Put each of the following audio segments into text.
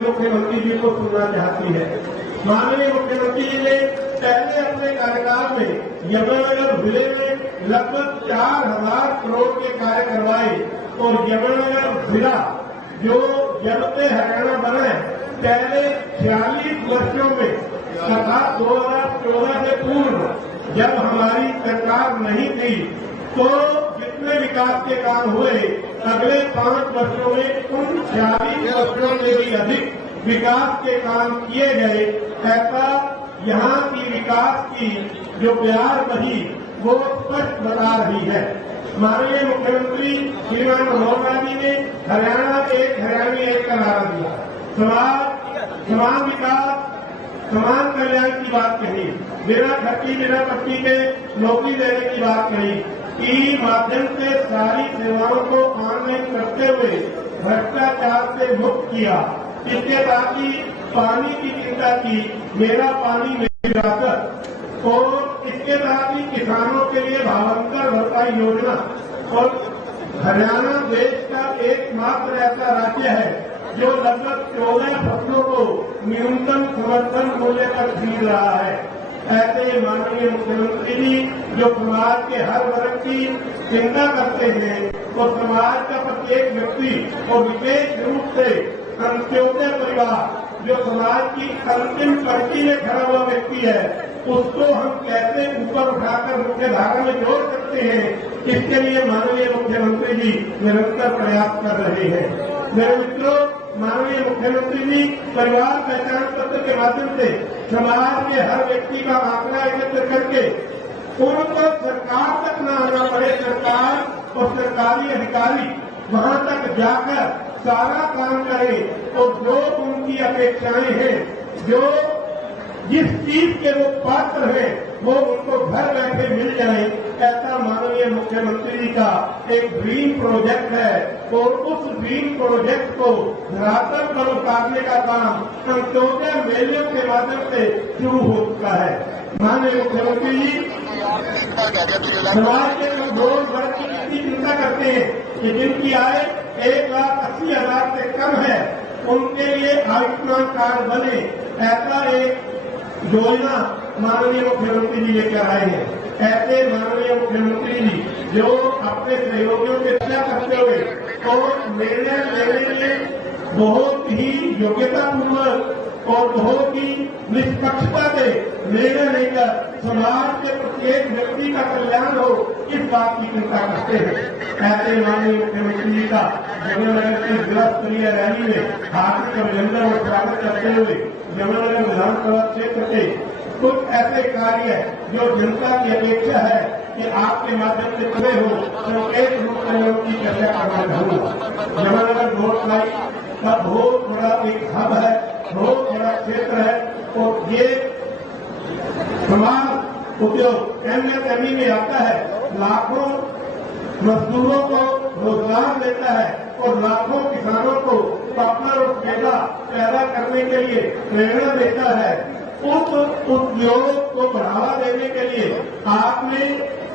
मुख्यमंत्री जी को सुनना चाहती है। माननीय मुख्यमंत्री जी ने पहले अपने कार्यकाल में यमुनानगर जिले में लगभग 4000 करोड़ के कार्य करवाए और यमुनानगर जिला जो जब से हरियाणा बना है पहले 46 वर्षों में तथा 2014 से पूर्व जब हमारी सरकार नहीं थी तो जितने विकास के काम हुए अगले 5 वर्षों में उन 46 वर्षों से भी अधिक विकास के काम किए गए। ऐसा यहाँ की विकास की जो प्यार बही वो स्पष्ट बता रही है। माननीय मुख्यमंत्री श्रीमान मनोहर लाल जी ने हरियाणा एक हरियाणी एक का नारा दिया, समान विकास समान कल्याण की बात कही, बिना खर्ची बिना पट्टी के नौकरी देने की बात कही कि माध्यम से सारी सेवाओं को ऑनलाइन करते हुए भ्रष्टाचार से मुक्त किया। इसके साथ ही पानी की चिंता की, मेरा पानी मेरी राहत, और इसके साथ ही किसानों के लिए भावांतर भरपाई योजना। और हरियाणा देश का एकमात्र ऐसा राज्य है जो लगभग 14 फसलों को न्यूनतम समर्थन मूल्य पर खरीद रहा है। ऐसे माननीय मुख्यमंत्री जी जो समाज के हर वर्ग की चिंता करते हैं और समाज का प्रत्येक व्यक्ति और विशेष रूप से अंत्योदय परिवार जो समाज की अंतिम पंक्ति में खड़ा हुआ व्यक्ति है उसको हम कैसे ऊपर उठाकर मुख्य धारा में जोड़ सकते हैं, इसके लिए माननीय मुख्यमंत्री जी निरंतर प्रयास कर रहे हैं। मेरे मित्रों, माननीय मुख्यमंत्री जी परिवार पहचान पत्र के माध्यम से समाज के हर व्यक्ति का आंकड़ा एकत्र करके उनको सरकार तक न आना पड़े, सरकार और सरकारी अधिकारी वहां तक जाकर सारा काम करें और जो उनकी अपेक्षाएं हैं, जो जिस चीज के वो पात्र हैं वो उनको घर बैठे मिल जाए, ऐसा माननीय मुख्यमंत्री जी का एक ड्रीम प्रोजेक्ट है। और उस ड्रीम प्रोजेक्ट को धरातल पर उतारने का काम अंत्योदय मेलों के माध्यम से शुरू हो चुका है। माननीय मुख्यमंत्री जी समाज के कमजोर वर्ग की कितनी चिंता करते हैं कि जिनकी आय 1,80,000 से कम है उनके लिए आयुष्मान कार्ड बने, ऐसा एक योजना माननीय मुख्यमंत्री जी लेकर आए हैं। ऐसे माननीय मुख्यमंत्री जी जो अपने सहयोगियों से चर्चा करते हुए और निर्णय लेने में बहुत ही योग्यतापूर्वक और बहुत ही निष्पक्षता से निर्णय लेकर समाज के प्रत्येक व्यक्ति का कल्याण हो, इस बात की चिंता करते हैं। ऐसे माननीय मुख्यमंत्री जी का यमुनानगर की जिला स्तरीय रैली में हार्दिक अभिनंदन और स्वागत करते हुए यमुनानगर विधानसभा क्षेत्र के कुछ ऐसे कार्य जो जनता की अपेक्षा है कि आपके माध्यम से पूरे हो, संकेत रूप से मैं उनकी चर्चा करना चाहूंगा। यमुनानगर वोट लाइन का बहुत बड़ा एक हब है, बहुत बड़ा क्षेत्र है और ये समाज उद्योग एमएसएमई में आता है, लाखों मजदूरों को रोजगार देता है और लाखों किसानों को पॉपुलर और सुविधा पैदा करने के लिए प्रेरणा देता है। उस उद्योग को बढ़ावा देने के लिए आपने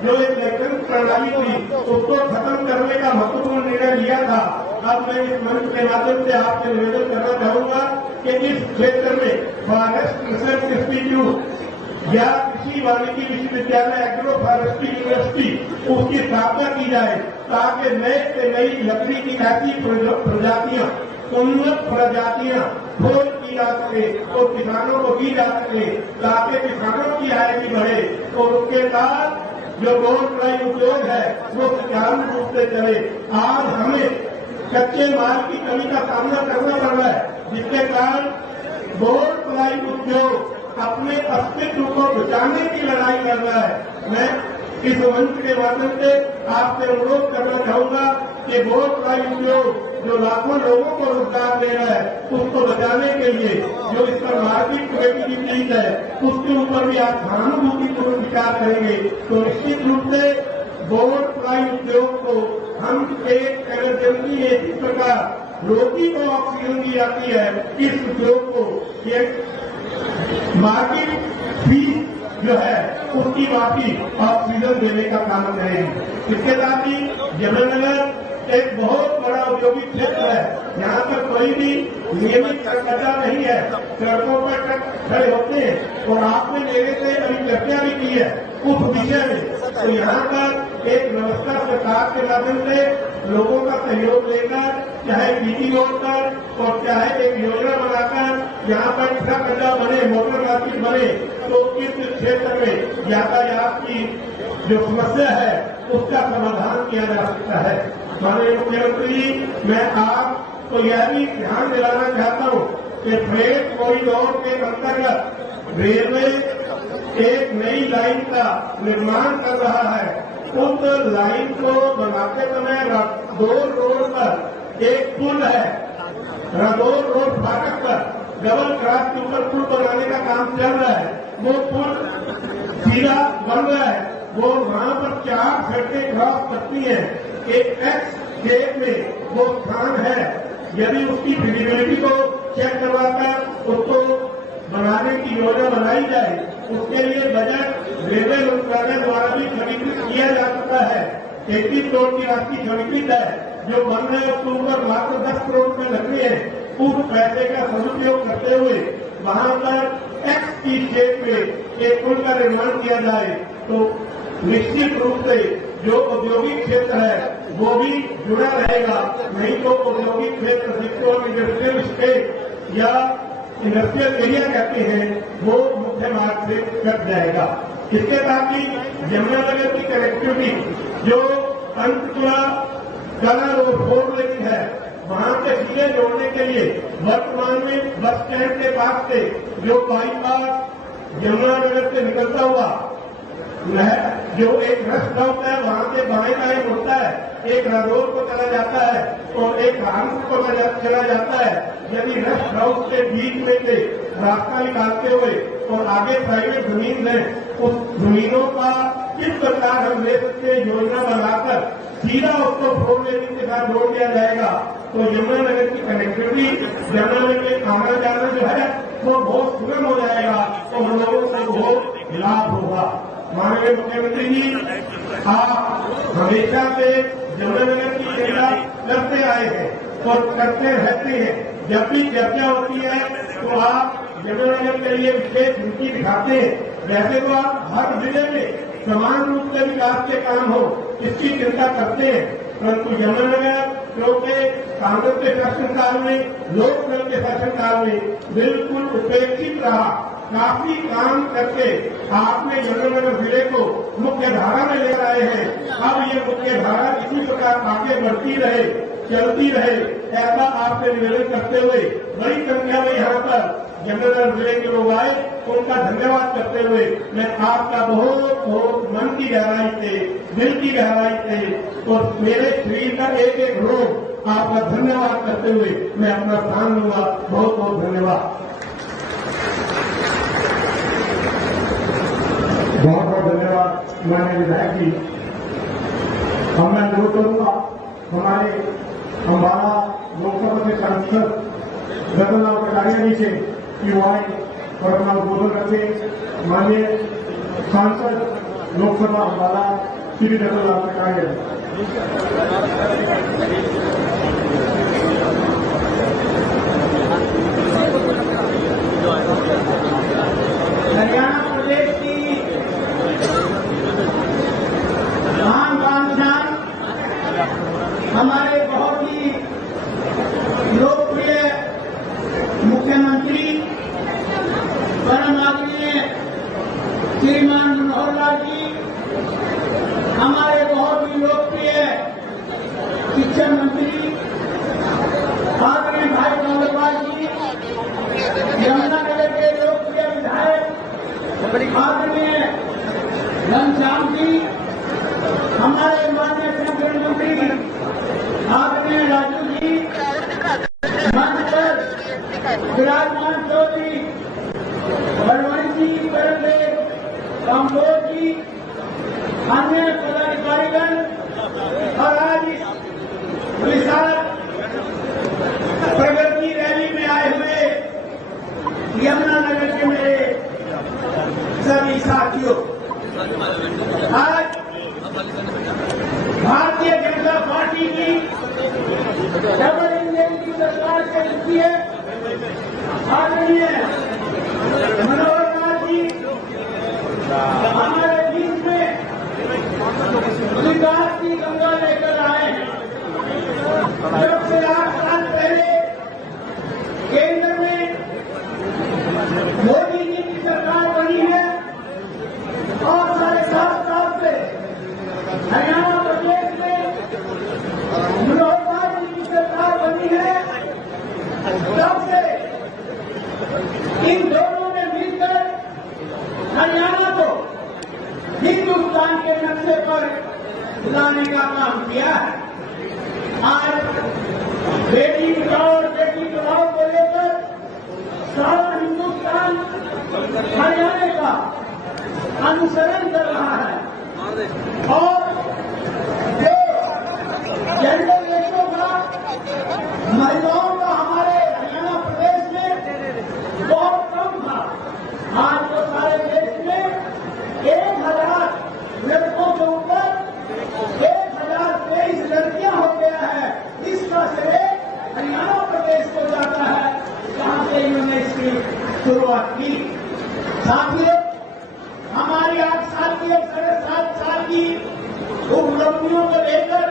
जो एक लाइसेंस प्रणाली थी उसको खत्म करने का महत्वपूर्ण निर्णय लिया था। अब मैं इस मंच के माध्यम से आपसे निवेदन करना चाहूंगा कि इस क्षेत्र में फॉरेस्ट रिसर्च इंस्टीट्यूट या कृषि वानिकी विश्वविद्यालय एग्रो फॉरेस्ट्री यूनिवर्सिटी उसकी स्थापना की जाए ताकि नई से नई लकड़ी की ऐसी प्रजातियां, उन्नत प्रजातियां खोज की जा सके और किसानों को दी जा सके ताकि किसानों की आय भी बढ़े और उसके बाद जो बोर्ड प्लाई उद्योग है वो सुचारू रूप से चले। आज हमें कच्चे माल की कमी का सामना करना पड़ रहा है जिसके कारण बोर्ड प्लाई उद्योग अपने अस्तित्व को बचाने की लड़ाई लड़ रहा है। मैं इस मंच के माध्यम से आपसे अनुरोध करना चाहूंगा कि बोर्ड प्लाई उद्योग जो लाखों लोगों को रोजगार दे रहा है उसको बचाने के लिए जो इस पर मार्केट कमेटी की टीम है उसके ऊपर भी आप सहानुभूतिपूर्वक विचार करेंगे तो निश्चित रूप से बोर्ड प्लाई उद्योग को हम एक इमरजेंसी में जिस प्रकार रोगी को ऑक्सीजन दी जाती है इस उद्योग को ये मार्केट फीस जो है उसकी माफी ऑक्सीजन देने का काम करें। इसके साथ ही यमुनानगर एक बहुत बड़ा औद्योगिक क्षेत्र है। यहाँ पर कोई भी नियमित कर्मचारी नहीं है, सड़कों पर ट्रक खड़े होते हैं। और आपने मेरे से अभी चर्चा भी की है उस विषय में। तो यहाँ पर एक व्यवस्था सरकार के माध्यम से लोगों का सहयोग लेकर, चाहे पीटी रोड पर और चाहे एक योजना बनाकर यहाँ पर ट्रक अड्डा बने, मोटर मार्केट बने, तो इस क्षेत्र में यातायात की जो समस्या है उसका समाधान किया जा सकता है। माननीय मुख्यमंत्री जी, मैं आपको यह भी ध्यान दिलाना चाहता हूँ कि फ्रेट कॉरिडोर के अंतर्गत रेलवे एक नई लाइन का निर्माण कर रहा है। उस लाइन को बनाते समय रादौर रोड पर एक पुल है, रादौर रोड फाटक पर डबल क्रॉस के ऊपर पुल बनाने का काम चल रहा है। वो पुल सीधा बन रहा है, वो वहाँ पर 4 सड़कें क्रॉस करती हैं। एक एक्स शेप में वो स्थान है। यदि उसकी फिजिबिलिटी को चेक करवाकर उसको बनाने की योजना बनाई जाए, उसके लिए बजट रेलवे मंत्रालय द्वारा भी स्वीकृत किया जा चुका है। 31 करोड़ की राशि स्वीकृत है। जो बन रहे हैं उसके ऊपर मात्र 10 करोड़ रुपए लगने हैं। उस पैसे का सदुपयोग करते हुए वहाँ पर एक्स की शेप में एक पुल का निर्माण किया जाए तो निश्चित रूप से जो औद्योगिक क्षेत्र है वो भी जुड़ा रहेगा। नहीं तो औद्योगिक क्षेत्र जिसको हम इंडस्ट्रियल स्टेट या इंडस्ट्रियल एरिया कहते हैं वो मुख्य मार्ग से कट जाएगा। इसके साथ ही यमुनानगर की कनेक्टिविटी जो अंतपुरा कला रोड 4 लेनिंग है, वहां से सीधे जोड़ने के लिए वर्तमान में बस स्टैंड के पास से जो बाईपास यमुनानगर से निकलता हुआ जो एक रेस्ट हाउस है वहां से बाएं दाएं मुड़ता है, एक रादौर को चला जाता है और एक कानपुर को चला जाता है। यदि रेस्ट हाउस के बीच में से रास्ता निकालते हुए और आगे प्राइवेट जमीन है, उस जमीनों का किस प्रकार हम ले सकते हैं योजना बनाकर सीधा उसको 4 लेनिंग के साथ जोड़ दिया जाएगा तो यमुनानगर की कनेक्टिविटी, यमुनानगर में आना जाना जो है वो बहुत सुगम हो जाएगा और लोगों को बहुत लाभ होगा। माननीय मुख्यमंत्री जी, आप हमेशा से यमुनानगर की चिंता करते आए हैं और करते रहते हैं। जब भी चर्चा होती है तो आप यमुनानगर के लिए विशेष रुचि दिखाते हैं। वैसे तो आप हर जिले में समान रूप से विकास के काम हो इसकी चिंता करते हैं, परंतु यमुनानगर क्योंकि कांग्रेस के शासनकाल में, लोकदल के शासनकाल में बिल्कुल उपेक्षित रहा। काफी काम करके आपने यमुनानगर जिले को मुख्य धारा में ले आए हैं। अब ये मुख्य धारा इसी प्रकार आगे बढ़ती रहे, चलती रहे, ऐसा आपसे निवेदन करते हुए बड़ी संख्या में यहाँ पर यमुनानगर जिले के लोग आए, उनका धन्यवाद करते हुए मैं आपका बहुत बहुत मन की गहराई से, दिल की गहराई से और मेरे शरीर का एक एक रोग आपका धन्यवाद करते हुए मैं अपना स्थान लूंगा। बहुत बहुत धन्यवाद। बहुत बहुत धन्यवाद माननीय विधायक जी। अब मैं अनुरोध करूंगा हमारे अम्बाला लोकसभा के सांसद रतनलाल कटारिया जी से कि वो आए और अपना उद्बोधन रखें। माननीय सांसद लोकसभा अम्बाला श्री रतनलाल कटारिया जी। हरियाणा प्रदेश की महान बादशाह हमारे बहुत ही लोकप्रिय मुख्यमंत्री परम आदरणीय श्रीमान मनोहर लाल जी, हमारे बहुत ही लोकप्रिय शिक्षा मंत्री आदरणीय भाई गौरव जी, यमुनानगर के लोकप्रिय विधायक आदरणीय घनश्याम जी, हमारे माननीय संगठन मंत्री आदरणीय राजू जी, मंच पर विराजमान चौधरी हरवंश जी, करणदेव काम्बोज जी, अन्य पदाधिकारीगण और आज इस विशाल प्रगति रैली में आए हुए यमुनानगर के मेरे सभी साथियों, आज भारतीय जनता पार्टी की केंद्र में मोदी जी की सरकार बनी है और 7.5 साल से हरियाणा प्रदेश में मनोहर जी की सरकार बनी है। तब से इन दोनों ने मिलकर हरियाणा को हिंदुस्तान के नक्शे पर लाने का काम किया है। आज बेटी बचाओ और बेटी पढ़ाओ को लेकर सारा हिंदुस्तान हरियाणा का अनुसरण कर रहा है और जो जेंडर रेशो था महिलाओं का हमारे हरियाणा प्रदेश में बहुत कम था। आज तो सारे देश में 1000 लड़कों के ऊपर 1023 लड़कियां हो गया है। इसका श्रेय हरियाणा प्रदेश को जाता है जहां से इन्होंने इसकी शुरुआत की। साथियों, हमारी 8 साल की और 7.5 साल की उपलब्धियों को लेकर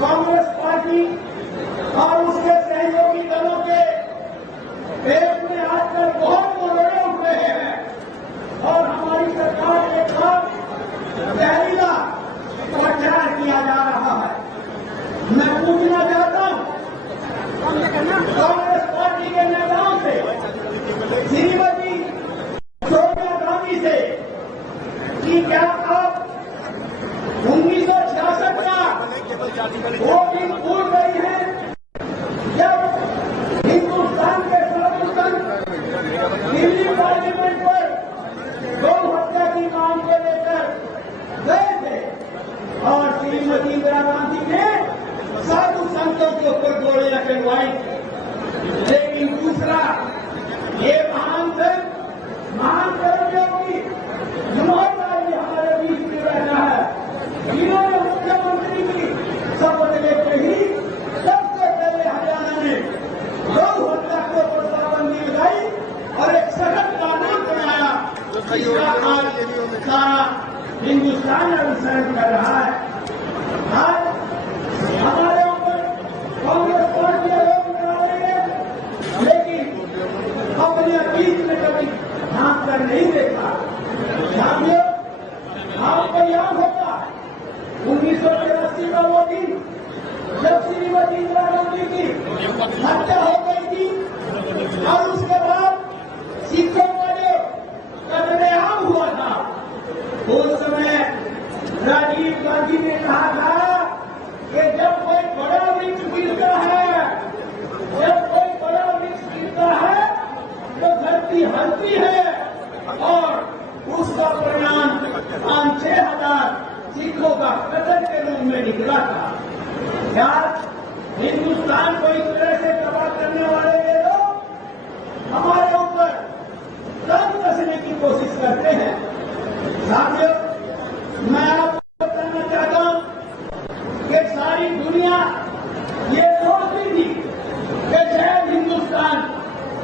कांग्रेस पार्टी और उसके सहयोगी दलों के देश में आजकल बहुत मुहावरे उठ रहे हैं और हमारी सरकार के खिलाफ जहरीला प्रचार किया जा रहा है। मैं पूछना चाहता हूं कांग्रेस पार्टी के नेताओं से, श्रीमती सोनिया गांधी से, कि क्या आप 1966 का वो दिन भूल गई है जब हिंदुस्तान के स्वाधीन दिल्ली पार्लियामेंट पर गौ हत्या की मांग को लेकर गए थे और श्रीमती इंदिरा गांधी ने साधु संतों के ऊपर गोलियां चलवाई। लेकिन दूसरा, ये महान संत, महान कर्मयोगी मनोहर जी हमारे बीच में बैठा है। इन्होंने मुख्यमंत्री की शपथ लेते ही सबसे पहले हरियाणा में गौ हत्या के ऊपर पाबंदी लगाई और एक सख्त कानून बनाया जिसका आज सारा हिंदुस्तान अनुसरण कर रहा है। आज हमारे ऊपर कांग्रेस पार्टी आरोप लगा रही है, लेकिन अपने अतीत में कभी हाथ कर नहीं देखा। साथियों, आपको याद होगा 1983 का वो दिन जब श्रीमती इंदिरा गांधी की हत्या हो गई थी और उसके बाद सिखों का जो कत्लेआम हुआ था, उस समय राजीव गांधी ने कहा था कि जब कोई बड़ा वृक्ष गिरता है, जब कोई बड़ा वृक्ष गिरता है तो धरती हलती है और उसका परिणाम 5-6 हजार सिखों का कत्ल के रूप में निकला था। आज हिंदुस्तान को इस तरह से तबाह करने वाले ये लोग हमारे ऊपर कम कसने की कोशिश करते हैं। साथियों, मैं आपको कहना चाहता हूं कि सारी दुनिया ये सोचती थी कि शायद हिंदुस्तान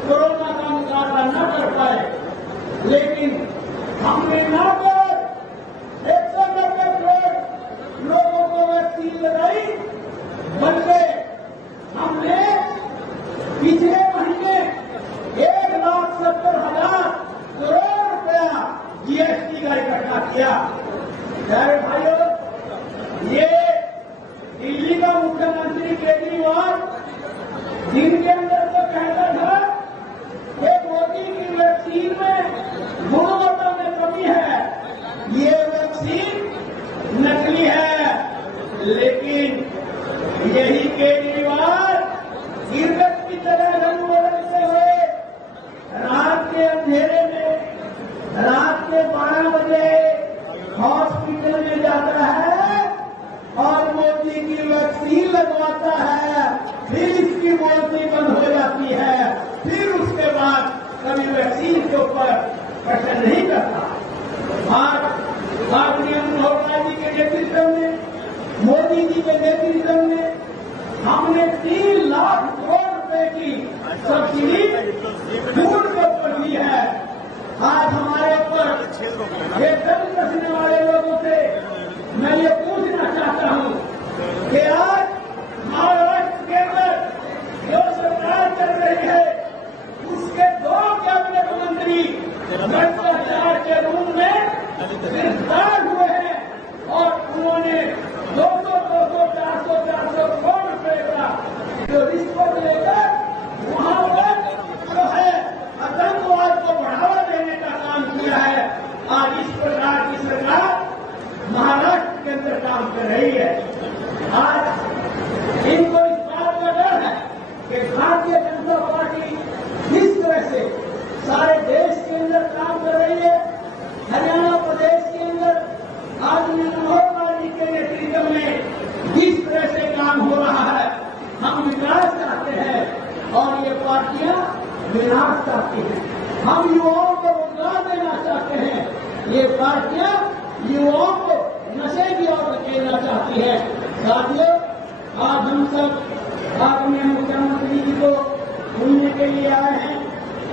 कोरोना का मुकाबला न कर पाए, लेकिन हमने न केवल 190 करोड़ लोगों को वैक्सीन लगाई, बल्कि हमने पिछले महीने 1,70,000 करोड़ रुपया जीएसटी का इकट्ठा किया। प्यारे भाइयों, ये दिल्ली का मुख्यमंत्री केजरीवाल दिन के अंदर तो कहता था कि मोदी की वैक्सीन में गुणवत्ता में कमी है, ये वैक्सीन नकली है, लेकिन यही केजरीवाल गिरगट की तरह रंग बदलते हुए रात के अंधेरे में, रात के 12 बजे हॉस्पिटल में जाता है और मोदी की वैक्सीन लगवाता है, फिर इसकी बोलती बंद हो जाती है, फिर उसके बाद कभी वैक्सीन के ऊपर प्रश्न नहीं करता। आज आदरणीय मनोहर जी के नेतृत्व में, मोदी जी के नेतृत्व में हमने 3 लाख करोड़ रुपए की सब्सिडी फूड के ऊपर दी है। आज हमारे ऊपर ये दल कसने वाले लोगों से मैं ये पूछना चाहता हूं कि आज महाराष्ट्र के अंदर जो सरकार चल रही है, भ्रष्टाचार के रूप में गिरफ्तार हुए हैं और उन्होंने 200, 400 करोड़ रुपए का जो रिश्वत लेकर वहां पर जो है आतंकवाद को बढ़ावा देने का काम किया है। आज इस प्रकार की सरकार महाराष्ट्र के अंदर काम कर रही है। आज इनको इस बात का डर है कि भारतीय जनता पार्टी जिस तरह से सारे देश के अंदर काम कर रही है, हरियाणा प्रदेश के अंदर आदरणीय मनोहर लाल जी के नेतृत्व में जिस तरह से काम हो रहा है, हम विकास चाहते हैं और ये पार्टियां विनाश चाहती हैं। हम युवाओं को रोजगार देना चाहते हैं, ये पार्टियां युवाओं को नशे की ओर धकेलना चाहती है। साथियों, आज हम सब आदरणीय मुख्यमंत्री जी को सुनने के लिए आए हैं।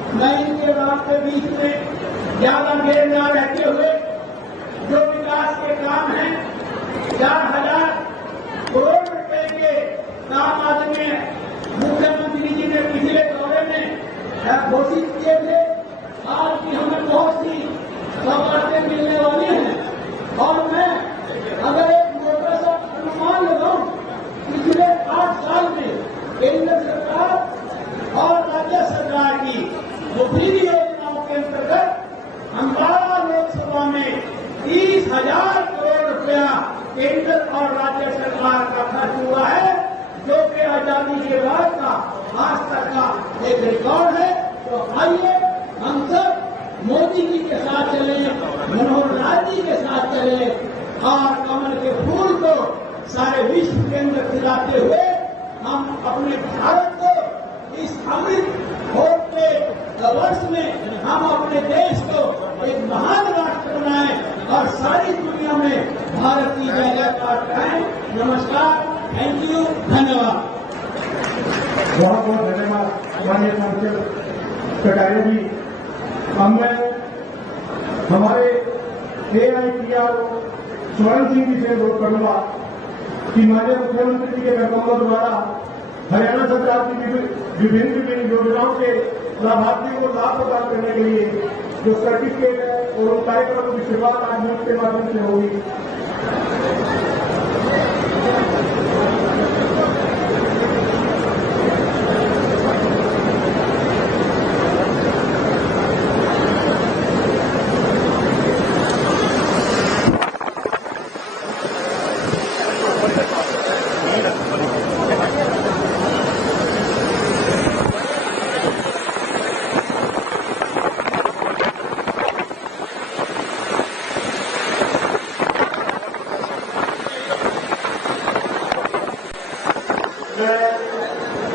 मैं इनके बात के बीच में ज्यादा देर न रहते हुए जो विकास के काम हैं, 4000 करोड़ रुपए के काम आदरणीय मुख्यमंत्री जी ने पिछले दौरे में घोषित किए थे। आज भी हमें बहुत सी सौगातें मिलने वाली हैं और मैं अगर एक मोटा सा अनुमान लगाऊं, पिछले 8 साल में केंद्र सरकार और राज्य सरकार की विभिन्न योजनाओं के अंतर्गत अम्बाला लोकसभा में 30,000 करोड़ रुपया केंद्र और राज्य सरकार का खर्च हुआ है, जो कि आजादी के बाद का आज तक का एक रिकॉर्ड है। तो आइए हम सब मोदी जी के साथ चले, मनोहर लाल जी के साथ चले और कमल के फूल को सारे विश्व के अंदर खिलाते हुए हम अपने भारत को इस अमृत भोग के वर्ष में हम अपने देश को एक महान राष्ट्र बनाएं और सारी दुनिया में भारत की जय जयकार करें। नमस्कार, थैंक यू, धन्यवाद। बहुत बहुत धन्यवाद माननीय सांसद कटारिया जी। अब मैं हमारे AIPR स्वर्ण सिंह जी से अनुरोध करूंगा कि माननीय मुख्यमंत्री जी के कार्यक्रमों द्वारा हरियाणा सरकार की विभिन्न योजनाओं के लाभार्थियों को लाभ प्रदान करने के लिए जो सर्टिफिकेट है और उन कार्यक्रमों की शुरुआत आज मंच के माध्यम से होगी।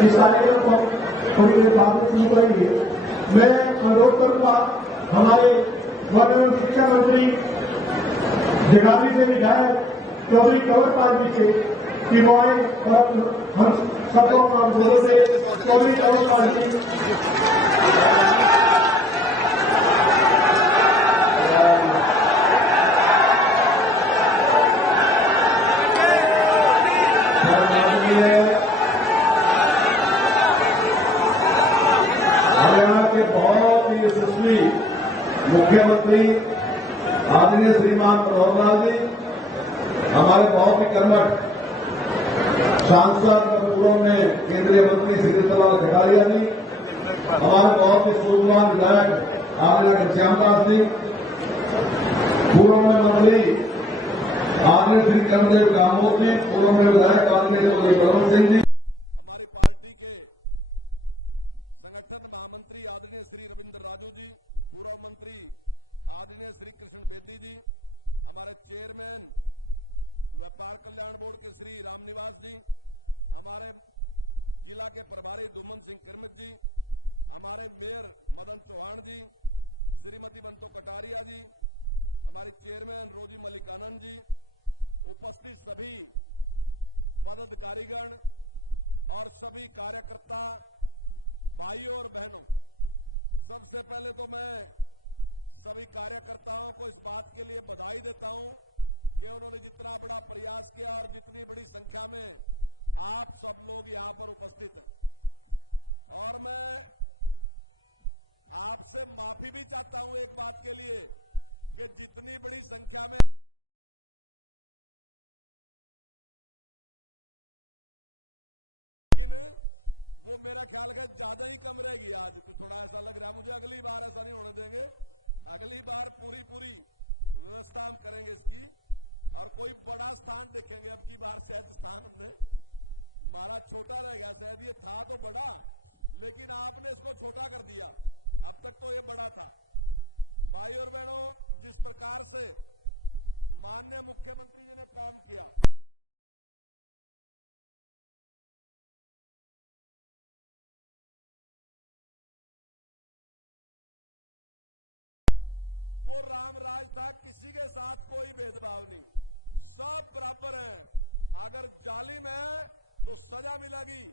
इस कार्यक्रम को थोड़ी देर बाद में शुरू करेंगे। मैं अनुरोध करूंगा हमारे वन एवं शिक्षा मंत्री जगाधरी से विधायक चौधरी कंवरपाल जी से कि वो आए और हम सबको बोलो से चौधरी कंवरपाल जी। मुख्यमंत्री आदरणीय श्रीमान मनोहर लाल जी, हमारे बहुत ही कर्मठ सांसद और पूर्व में केंद्रीय मंत्री श्री रतनलाल कटारिया जी, हमारे बहुत ही सूझवान विधायक आदरणीय घनश्याम दास जी, पूर्व में मंत्री आदरणीय श्री कर्मदेव कामोद जी, पूर्व में विधायक आदरणीय चौधरी बलवंत सिंह जी, हमारी पार्टी के संगठन महामंत्री आदरणीय श्री रविंद्र राजू जी, पूर्व मंत्री आदरणीय श्री कृष्ण बेदी जी, हमारे चेयरमैन व्यापार कल्याण बोर्ड के श्री रामनिवास जी, हमारे जिला के प्रभारी दुमन सिंह किरमित जी, हमारे मेयर मदन चौहान जी, श्रीमती बंतो कटारिया जी, हमारी चेयरमैन रोजी मलिकानंद जी, उपस्थित सभी पदाधिकारीगण और सभी कार्यकर्ता भाइयों और बहनों, सबसे पहले तो मैं सभी कार्यकर्ताओं को इस बात के लिए बधाई देता हूं कि उन्होंने जितना बड़ा प्रयास किया और जितनी बड़ी संख्या में आप सब लोग यहां पर उपस्थित हैं। और मैं आप आपसे माफी भी चाहता हूं एक बात के लिए कि जितनी बड़ी संख्या में लेकिन वो मेरा ख्याल है ज्यादा ही कम रहेगी। आज कुछ थोड़ा ऐसा लग रहा है मुझे, अगली बार ऐसा नहीं होने देंगे। अगली बार पूरी व्यवस्था हम करेंगे इसकी, और कोई बड़ा स्थान देखेंगे। अब की बार शायद स्थान हमने हमारा छोटा रह गया, शायद ये था तो बड़ा, लेकिन आपने इसको छोटा कर दिया। अब तक तो ये बड़ा था। भाई और बहनों, जिस प्रकार से माननीय मुख्यमंत्री जी ने काम किया, वो राम राज था, किसी के साथ कोई भेदभाव नहीं, सब बराबर हैं। अगर जालिम है तो सजा मिलेगी,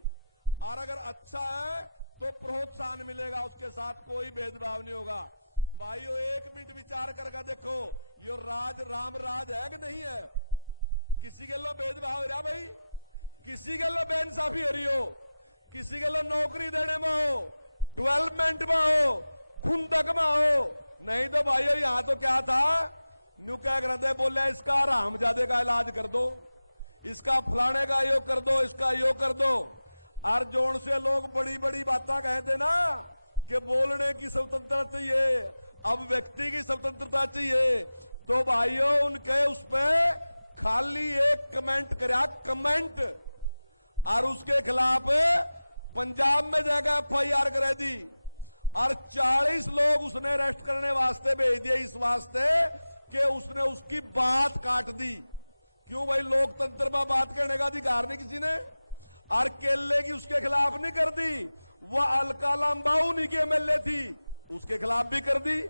और अगर अच्छा है तो प्रोत्साहन मिलेगा, उसके साथ कोई भेदभाव नहीं होगा। भाइयों, एक मिनट विचार करके देखो, यो राज राम राज है कि नहीं है? किसी के लो भेदभाव हो रहा भाई, किसी के लो बेइंसाफी हो रही हो, किसी के लो नौकरी देने में हो, डेवलपमेंट में हो, खुंदक में हो, नहीं तो भाइयों यहां तो क्या था, न्यू क्या करते, बोले इसका हरामजादे का इलाज कर दो, इसका फलाने का योग कर दो, इसका योग कर दो। और जोन से लोग बड़ी बड़ी बातें कहते ना कि बोलने की स्वतंत्रता चाहिए, अब व्यक्ति की स्वतंत्रता चाहिए, तो भाइयों उनके उस पर खाली एक कमेंट करा, कमेंट, और उसके खिलाफ पंजाब में जाकर FIR करा दी, और 40 लोग उसने अरेस्ट करने वास्ते भेज दिए, इस वास्ते कि उसने उसकी बात काट दी। क्यों भाई, लोकतंत्र में बात करने का अधिकार नहीं किसी ने। और केले की उसके खिलाफ नहीं कर दी, वह अलका लांबा उन्हीं की MLA थी, उसके खिलाफ भी कर दी।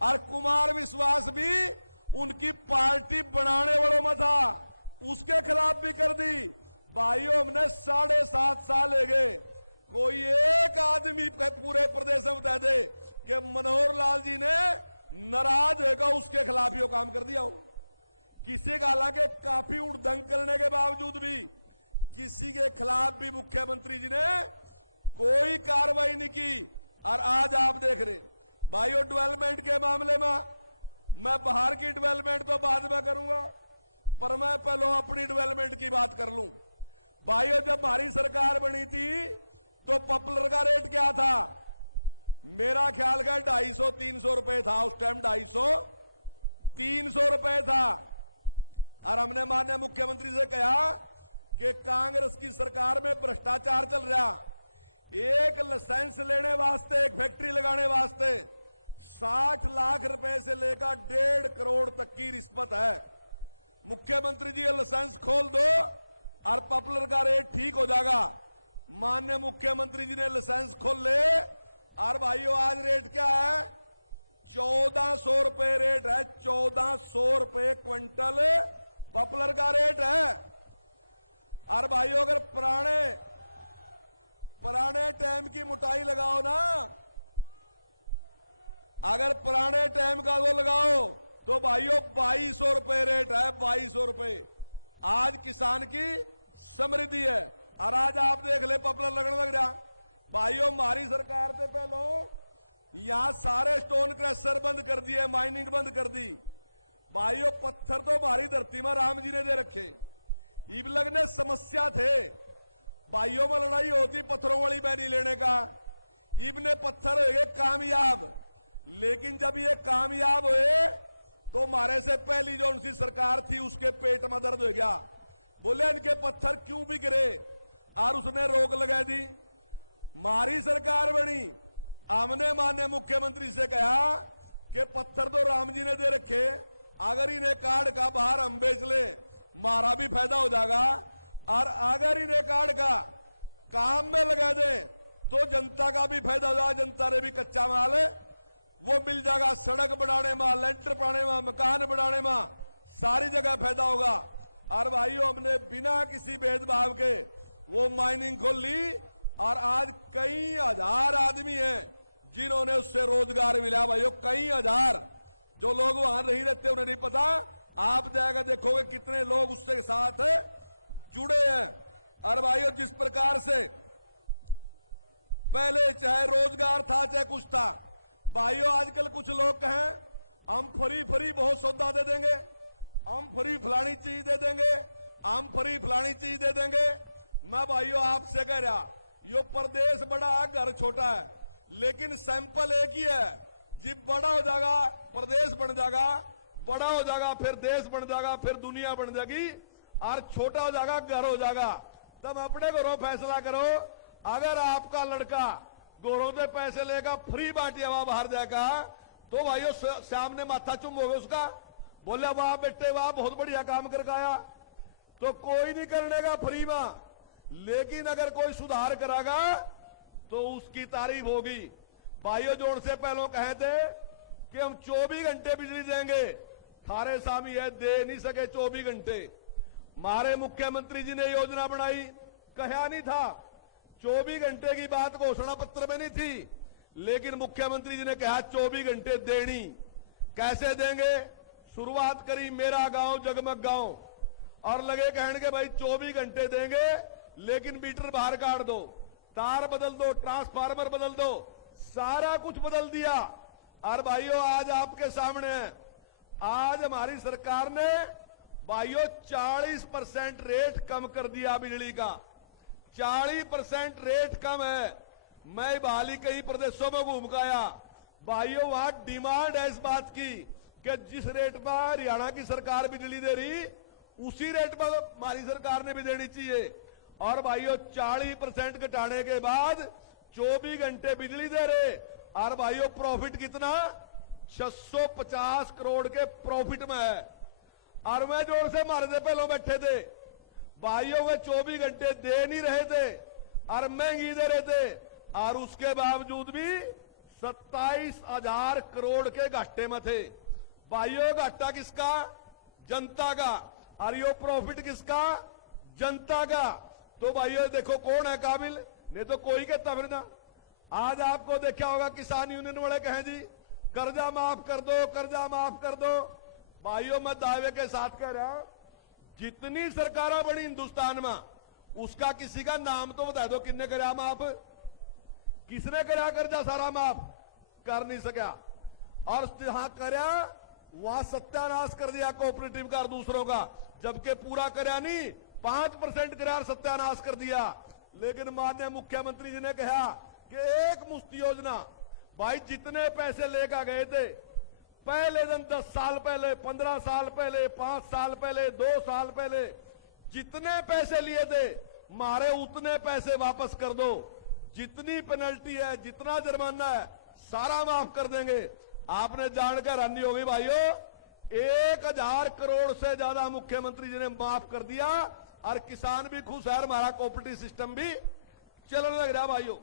और कुमार विश्वास भी उनकी पार्टी बनाने वालों में था, उसके खिलाफ भी कर दी। भाइयों, हमने 7.5 साल ले गए, कोई एक आदमी पूरे प्रदेश में बता दे कि मनोहर लाल जी ने नाराज होगा उसके खिलाफ ही काम कर दिया हो। किसी का, हालांकि काफी उड़दंग करने के बावजूद भी किसी के खिलाफ भी मुख्यमंत्री जी ने कोई कार्रवाई नहीं की। और आज आप देख रहे भाइयों, डेवलपमेंट के मामले में मैं बाहर की डेवलपमेंट तो बाद में करूंगा, पर मैं पहले अपनी डेवलपमेंट की बात कर लूं। भाइयों, जब हमारी सरकार बनी थी तो पॉपुलर का रेट क्या था? मेरा ख्याल का 250-300 रुपए था उस टाइम, 250-300 रुपए था। और हमने माननीय मुख्यमंत्री से कहा कि कांग्रेस की सरकार में भ्रष्टाचार चल रहा, एक लाइसेंस लेने वास्ते, एक फैक्ट्री लगाने वास्ते 60 लाख रुपए से लेकर 1.5 करोड़ तक की रिश्वत है। मुख्यमंत्री जी, लाइसेंस खोल दो और पॉपुलर का रेट ठीक हो जाएगा। माननीय मुख्यमंत्री जी ने लाइसेंस खोल ले, और भाइयों आज रेट क्या है? 1400 रुपए रेट है, 1400 रुपए क्विंटल पॉपुलर का रेट है। और भाइयों, अगर पुराने टाइम की मोटाई लगाओ ना, अगर पुराने टाइम का वो लगाओ तो भाइयों 2200 रुपए रेट है, 2200 रुपए। आज किसान की समृद्धि है। और आज आप देख ले, पॉपुलर लगने लग रहा। भाइयों, हमारी सरकार से पहले यहां सारे स्टोन क्रशर बंद कर दिए, माइनिंग बंद कर दी। भाइयों, पत्थर तो हमारी धरती में राम जी ने दे रखे। इब लगने समस्या थे, भाइयों में लड़ाई होती पत्थरों वाली बैनी लेने का। इब ने पत्थर हो गए कामयाब, लेकिन जब ये कामयाब हुए तो हमारे से पहली जो उनकी सरकार थी उसके पेट में दर्द हो गया। बोले इनके पत्थर क्यों भी गिरे, और उसने रोक लगा दी। हमारी सरकार बनी, हमने माननीय मुख्यमंत्री से कहा कि पत्थर तो राम जी ने दे रखे, अगर इन्हें काट का बाहर हम बेच ले, हमारा भी फायदा हो जाएगा, और अगर इन्हें काट का काम में लगा दे तो जनता का भी फायदा हो जाएगा। जनता ने भी कच्चा माल वो मिल जाएगा, सड़क बनाने में, लेंटर बनाने में, मकान बनाने में, सारी जगह फायदा होगा। और भाइयों, हमने बिना किसी भेदभाव के वो माइनिंग खोल ली, और आज कई हजार आदमी हैं जिन्होंने उससे रोजगार मिला। भाइयों, कई हजार, जो लोग वहां नहीं रहते उन्हें नहीं पता, आप जाएगा देखोगे कितने लोग उससे साथ जुड़े हैं। और भाइयों, जिस प्रकार से पहले चाहे रोजगार था चाहे कुछ था, भाइयों आजकल कुछ लोग कहें हम फ्री बहुत सौदा दे देंगे, हम फ्री फलानी चीज दे देंगे, हम फ्री फलानी चीज दे देंगे। मैं भाइयों आपसे कह रहा, यो प्रदेश बड़ा है, घर छोटा है, लेकिन सैंपल एक ही है। जब बड़ा हो जाएगा प्रदेश बन जाएगा, बड़ा हो जाएगा फिर देश बन जाएगा, फिर दुनिया बन जाएगी, और छोटा हो जाएगा घर हो जाएगा। तब अपने घरों फैसला करो। अगर आपका लड़का गोरों से पैसे लेगा, फ्री बांटिया हुआ बाहर जाएगा, तो भाइयों सामने माथा चुमोगे उसका, बोले वाह बेटे वाह बहुत बढ़िया काम करके आया, तो कोई नहीं करनेगा फ्री में। लेकिन अगर कोई सुधार करागा तो उसकी तारीफ होगी। भाइयों जोड़ से पहले कहे थे कि हम 24 घंटे बिजली देंगे, थारे सामी है दे नहीं सके 24 घंटे। हमारे मुख्यमंत्री जी ने योजना बनाई, कहा नहीं था, 24 घंटे की बात घोषणा पत्र में नहीं थी, लेकिन मुख्यमंत्री जी ने कहा 24 घंटे देनी। कैसे देंगे? शुरुआत करी मेरा गांव जगमग गांव, और लगे कहने के भाई 24 घंटे देंगे, लेकिन मीटर बाहर काट दो, तार बदल दो, ट्रांसफार्मर बदल दो, सारा कुछ बदल दिया। और भाइयों आज आपके सामने है, आज हमारी सरकार ने भाइयों 40% रेट कम कर दिया बिजली का, 40% रेट कम है। मैं बहाल ही कई प्रदेशों में घूम के आया, भाइयों वहां डिमांड है इस बात की कि जिस रेट पर हरियाणा की सरकार बिजली दे रही, उसी रेट पर हमारी सरकार ने भी देनी चाहिए। और भाइयों 40% घटाने के बाद 24 घंटे बिजली दे रहे, और भाइयों प्रॉफिट कितना? 650 करोड़ के प्रॉफिट में है। और मैं जोर से मारे थे पहले बैठे थे, भाइयों वे 24 घंटे दे नहीं रहे थे और महंगी दे रहे थे, और उसके बावजूद भी 27,000 करोड़ के घाटे में थे। भाइयों घाटा किसका? जनता का। और यो प्रॉफिट किसका? जनता का। तो भाइयों देखो कौन है काबिल, नहीं तो कोई कहता फिर ना। आज आपको देखा होगा किसान यूनियन वाले कहें जी कर्जा माफ कर दो, कर्जा माफ कर दो। भाइयों मैं दावे के साथ कह रहा हूं, जितनी सरकारें बनी हिंदुस्तान में, उसका किसी का नाम तो बता दो किसने करा माफ, किसने करा कर्जा सारा माफ? कर नहीं सका। और जहां करा वहां सत्यानाश कर दिया कोऑपरेटिव का और दूसरों का, जबकि पूरा करा नहीं, 5% करार सत्यानाश कर दिया। लेकिन माननीय मुख्यमंत्री जी ने कहा कि एक मुफ्त योजना, भाई जितने पैसे लेकर गए थे पहले दिन, 10 साल पहले, 15 साल पहले, 5 साल पहले, 2 साल पहले, जितने पैसे लिए थे मारे उतने पैसे वापस कर दो। जितनी पेनल्टी है, जितना जुर्माना है, सारा माफ कर देंगे। आपने जानकर हैरानी होगी भाइयों, 1000 करोड़ से ज्यादा मुख्यमंत्री जी ने माफ कर दिया, और किसान भी खुश है, हमारा कोऑपरेटिव सिस्टम भी चलने लग रहा। भाइयों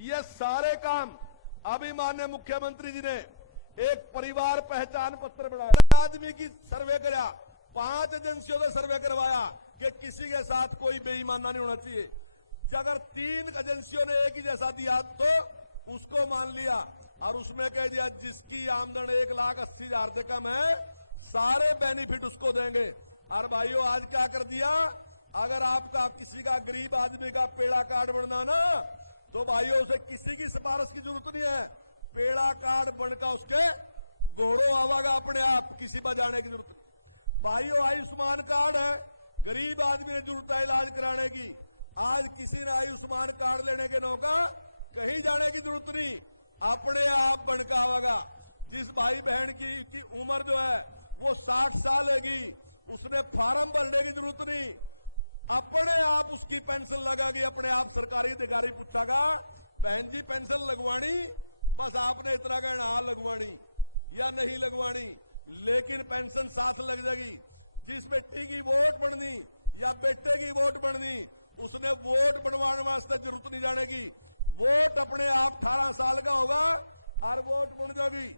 ये सारे काम अभी माननीय मुख्यमंत्री जी ने एक परिवार पहचान पत्र बनाया, आदमी की सर्वे कराया, 5 एजेंसियों से सर्वे करवाया कि किसी के साथ कोई बेईमाना नहीं होना चाहिए। अगर 3 एजेंसियों ने एक ही जैसा दिया तो उसको मान लिया, और उसमें कह दिया जिसकी आमदन 1,80,000 से कम है सारे बेनिफिट उसको देंगे। और भाइयों आज क्या कर दिया, अगर आपका किसी का गरीब आदमी का पेड़ा कार्ड बनना ना, तो भाइयों उसे किसी की सिफारिश की जरूरत नहीं है, पेड़ा कार्ड बनकर उसके गोरो आवागा अपने आप, किसी पर जाने की जरूरत नहीं। भाइयों आयुष्मान कार्ड है, गरीब आदमी ने जरूरत है इलाज कराने की, आज किसी ने आयुष्मान कार्ड लेने के नौका कहीं जाने की जरूरत नहीं, अपने आप बनकर आवागा। जिस भाई बहन की उम्र जो है वो 60 साल हैगी, उसने फार्म भरने की जरूरत नहीं, अपने आप उसकी पेंशन लगेगी, अपने आप सरकारी अधिकारी पूछागा बहन जी पेंशन लगवानी, बस आपने इतना कहना हाँ लगवानी या नहीं लगवानी, लेकिन पेंशन साथ लग जाएगी। जिस बेटी की वोट बननी या बेटे की वोट बननी, उसने वोट बनवाने वास्ते जरूरत नहीं जाने की, वोट अपने आप 18 साल का होगा और वोट बन जाएगी।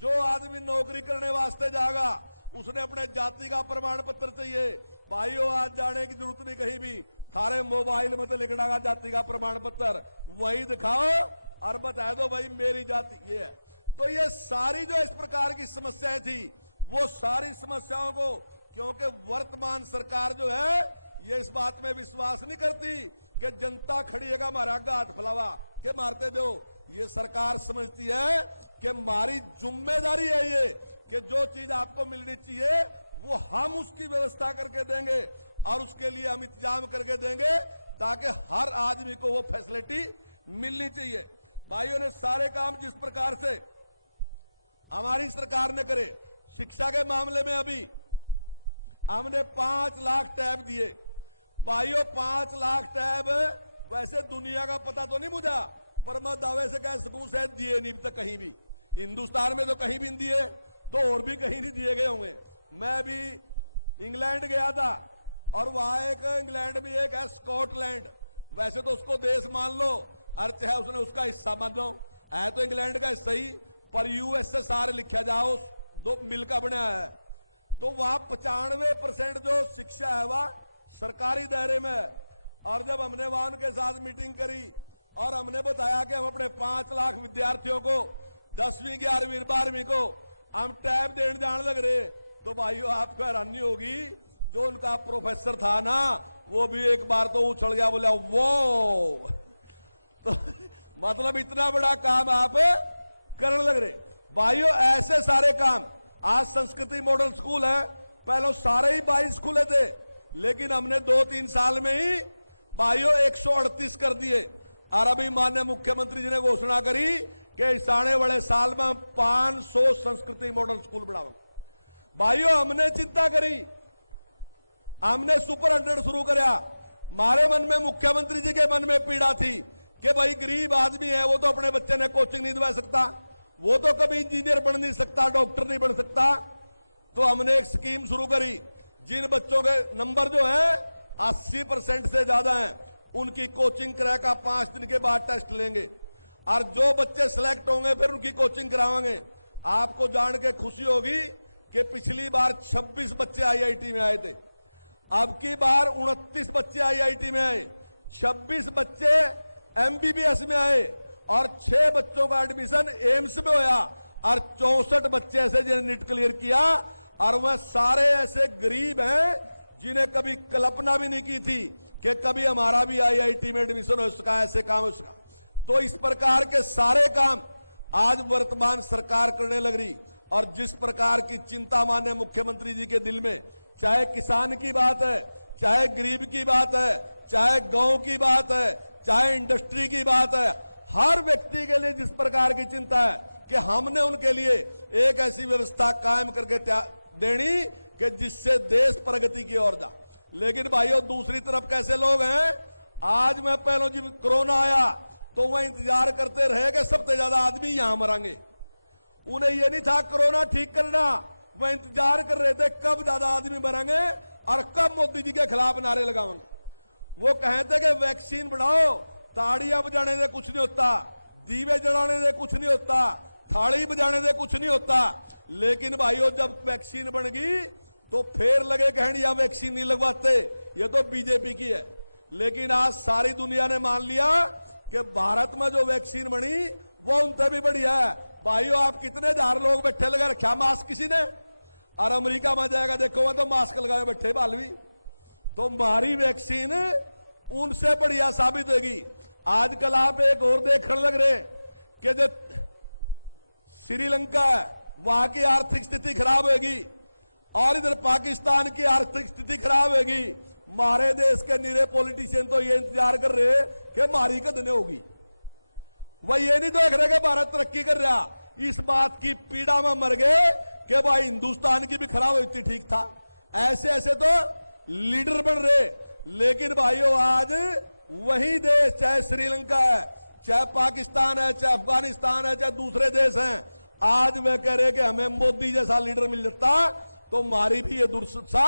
जो आदमी नौकरी करने वास्ते जाएगा उसने अपने जाति का प्रमाण पत्र चाहिए, भाइयों आज जाने की जरूरत नहीं कहीं भी, थारे मोबाइल में तो लिखना का जाति का प्रमाण पत्र, वही दिखाओ और बता दो भाई मेरी जाति ये है। तो ये सारी जो इस प्रकार की समस्याएं थी, वो सारी समस्याओं को, क्योंकि वर्तमान सरकार जो है ये इस बात में विश्वास नहीं करती कि जनता खड़ी है हमारा हाथ फैलावा के मारते दो, ये सरकार समझती है कि हमारी जिम्मेदारी है ये कि जो चीज आपको मिलनी चाहिए वो हम उसकी व्यवस्था करके देंगे और उसके लिए हम इंतजाम करके देंगे ताकि हर आदमी को वो फैसिलिटी मिलनी चाहिए। भाइयों ने सारे काम जिस प्रकार से हमारी सरकार ने करे, शिक्षा के मामले में अभी हमने 5 लाख टैब दिए। भाइयों 5 लाख टैब वैसे दुनिया का पता तो नहीं मुझा, पर मैं दावे से कह सकूं शायद दिए नहीं तक कहीं भी, हिंदुस्तान में तो कहीं भी नहीं दिए, तो और भी कहीं नहीं दिए गए होंगे। मैं भी इंग्लैंड गया था और वहां एक इंग्लैंड में एक है स्कॉटलैंड, वैसे तो उसको देश मान लो और चाहे उसने उसका हिस्सा मान लो, है तो इंग्लैंड का हिस्सा ही, पर यूएसएसआर लिखा जाओ दो मिल का बना है। तो वहां 95% जो शिक्षा है वह सरकारी दायरे में है। और जब हमने वहां उनके साथ मीटिंग करी और हमने बताया कि हम अपने 5 लाख विद्यार्थियों को 10वीं 11वीं 12वीं को हम टैब देने जाने लग रहे, तो भाइयों आपको हैरानी होगी, जो उनका प्रोफेसर था ना वो भी एक बार तो उछल गया, बोला वो तो मतलब इतना बड़ा काम आप करने लग रहे। भाइयों ऐसे सारे काम, आज संस्कृति मॉडल स्कूल है, पहले सारे ही 22 खुले थे, लेकिन हमने 2-3 साल में ही भाइयों 138 कर दिए। और अभी माननीय मुख्यमंत्री जी ने घोषणा करी कि इस आने वाले साल में 500 संस्कृति मॉडल स्कूल बढ़ाओगे। भाइयों हमने चिंता करी, हमने सुपर 100 शुरू कराया। हमारे मन में, मुख्यमंत्री जी के मन में पीड़ा थी कि भाई गरीब आदमी है, वो तो अपने बच्चे ने कोचिंग नहीं दिला सकता, वो तो कभी इंजीनियर बन नहीं सकता, डॉक्टर नहीं बन सकता। तो हमने एक स्कीम शुरू करी, जिन बच्चों के नंबर जो है 80% से ज्यादा हैं, उनकी कोचिंग करा का 5 दिन के बाद टेस्ट लेंगे और जो बच्चे सिलेक्ट होंगे फिर उनकी कोचिंग करावाएंगे। आपको जान के खुशी होगी कि पिछली बार 26 बच्चे आईआईटी में आए थे, अब की बार 29 बच्चे आईआईटी में आए, 26 बच्चे एमबीबीएस में आए और 6 बच्चों का एडमिशन एम्स में होया और 64 बच्चे ऐसे जिन्हें नीट क्लियर किया। और वह सारे ऐसे गरीब हैं जिन्हें कभी कल्पना भी नहीं की थी कि कभी हमारा भी आईआईटी में एडमिशन हो सका, ऐसे काम हो सका। तो इस प्रकार के सारे काम आज वर्तमान सरकार करने लग रही। और जिस प्रकार की चिंता माननीय मुख्यमंत्री जी के दिल में, चाहे किसान की बात है, चाहे गरीब की बात है, चाहे गांव की बात है, चाहे इंडस्ट्री की बात है, हर व्यक्ति के लिए जिस प्रकार की चिंता है कि हमने उनके लिए एक ऐसी व्यवस्था कायम करके देनी कि जिससे देश प्रगति की ओर जा। लेकिन भाइयों दूसरी तरफ कैसे लोग हैं, आज मैं पहले जब कोरोना आया तो वह इंतजार करते रहे कि सबसे ज्यादा आदमी यहां मरेंगे। उन्हें यह नहीं था कोरोना ठीक करना, वह इंतजार कर रहे थे कब ज्यादा आदमी मरेंगे और कब मोदी जी के खिलाफ नारे लगाएंगे। वो कहते कि वैक्सीन बढ़ाओ, ताड़ियां बजाने से कुछ नहीं होता, दीवे जलाने से कुछ नहीं होता, थाली बजाने से कुछ नहीं होता। लेकिन भाइयों जब वैक्सीन बन गई तो फिर लगे कहने या वैक्सीन नहीं लगवाते, ये तो बीजेपी की है। लेकिन आज सारी दुनिया ने मान लिया कि भारत में जो वैक्सीन बनी वो उनसे भी बढ़िया है। भाइयों आप कितने हजार लोग बैठे लगा रखा मास्क किसी ने, और अमेरिका में जाएगा देखो वहां तो मास्क लगाए बैठे बालवी। तो हमारी वैक्सीन उनसे बढ़िया साबित होगी। आजकल आप एक और देखने लग रहे कि जो श्रीलंका है वहां की आर्थिक स्थिति खराब होगी और इधर पाकिस्तान की आर्थिक स्थिति खराब होगी। हमारे देश के निरे पॉलिटिशियन तो ये इंतजार कर रहे कि हमारी कदने होगी। वह ये नहीं देख रहे कि भारत तरक्की कर रहा, इस बात की पीड़ा में मर गए कि भाई हिंदुस्तान की भी खराब होती ठीक था। ऐसे ऐसे तो लीडर बन रहे। लेकिन भाइयों आज वही देश, चाहे श्रीलंका है, चाहे पाकिस्तान है, चाहे अफगानिस्तान है, चाहे दूसरे देश हैं, आज वे कह रहे कि हमें मोदी जैसा लीडर मिल जाता तो हमारी भी ये दुर्दशा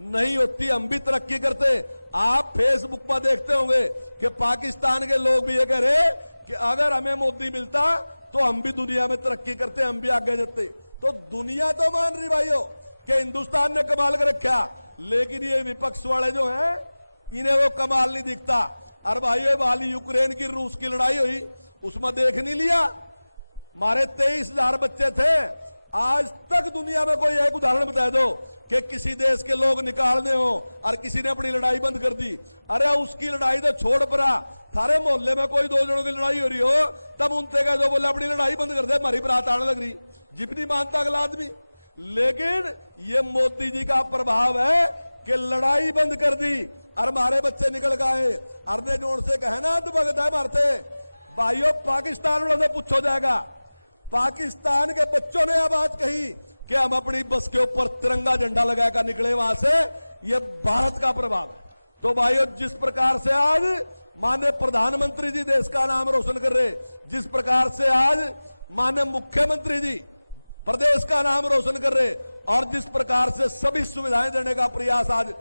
नहीं होती, हम भी तरक्की करते। आप फेसबुक पर देखते होंगे कि पाकिस्तान के लोग भी ये कह रहे कि अगर हमें मोदी मिलता तो हम भी दुनिया में तरक्की करते, हम भी आगे जाते। तो दुनिया तो मान रही भाइयों कि हिंदुस्तान ने कमाल कर रखा, लेकिन ये विपक्ष वाले जो हैं इन्हें वो कमाल नहीं दिखता। और भाइयों वाली यूक्रेन की रूस की लड़ाई हुई, उसमें देख नहीं लिया, हमारे 23,000 बच्चे थे आज तक दुनिया में कोई एक उदाहरण बता दो कि किसी देश के लोग निकालने हो और किसी ने अपनी लड़ाई बंद कर दी। अरे उसकी लड़ाई तो छोड़ पड़ा, थारे मोहल्ले में कोई दो जनों की लड़ाई हो रही हो तब उनसे कह दो बोले अपनी लड़ाई बंद कर दे, हमारी बरात आने लग रही, जितनी मानता अगला आदमी। लेकिन ये मोदी जी का प्रभाव है कि लड़ाई बंद कर दी और हमारे बच्चे निकल गए। अर्धे जोड़ से कहे ना तो भगत है मारते भाइयों, पाकिस्तान वालों से पूछो जाएगा। पाकिस्तान के बच्चों ने आवाज कही कि हम अपनी बस के ऊपर तिरंगा झंडा लगाकर निकले वहां से, यह भारत का प्रभाव है। तो भाइयों, जिस प्रकार से आज माननीय प्रधानमंत्री जी देश का नाम रोशन कर रहे, जिस प्रकार से आज माननीय मुख्यमंत्री जी प्रदेश का नाम रोशन कर रहे और जिस प्रकार से सभी सुविधाएं देने का प्रयास आज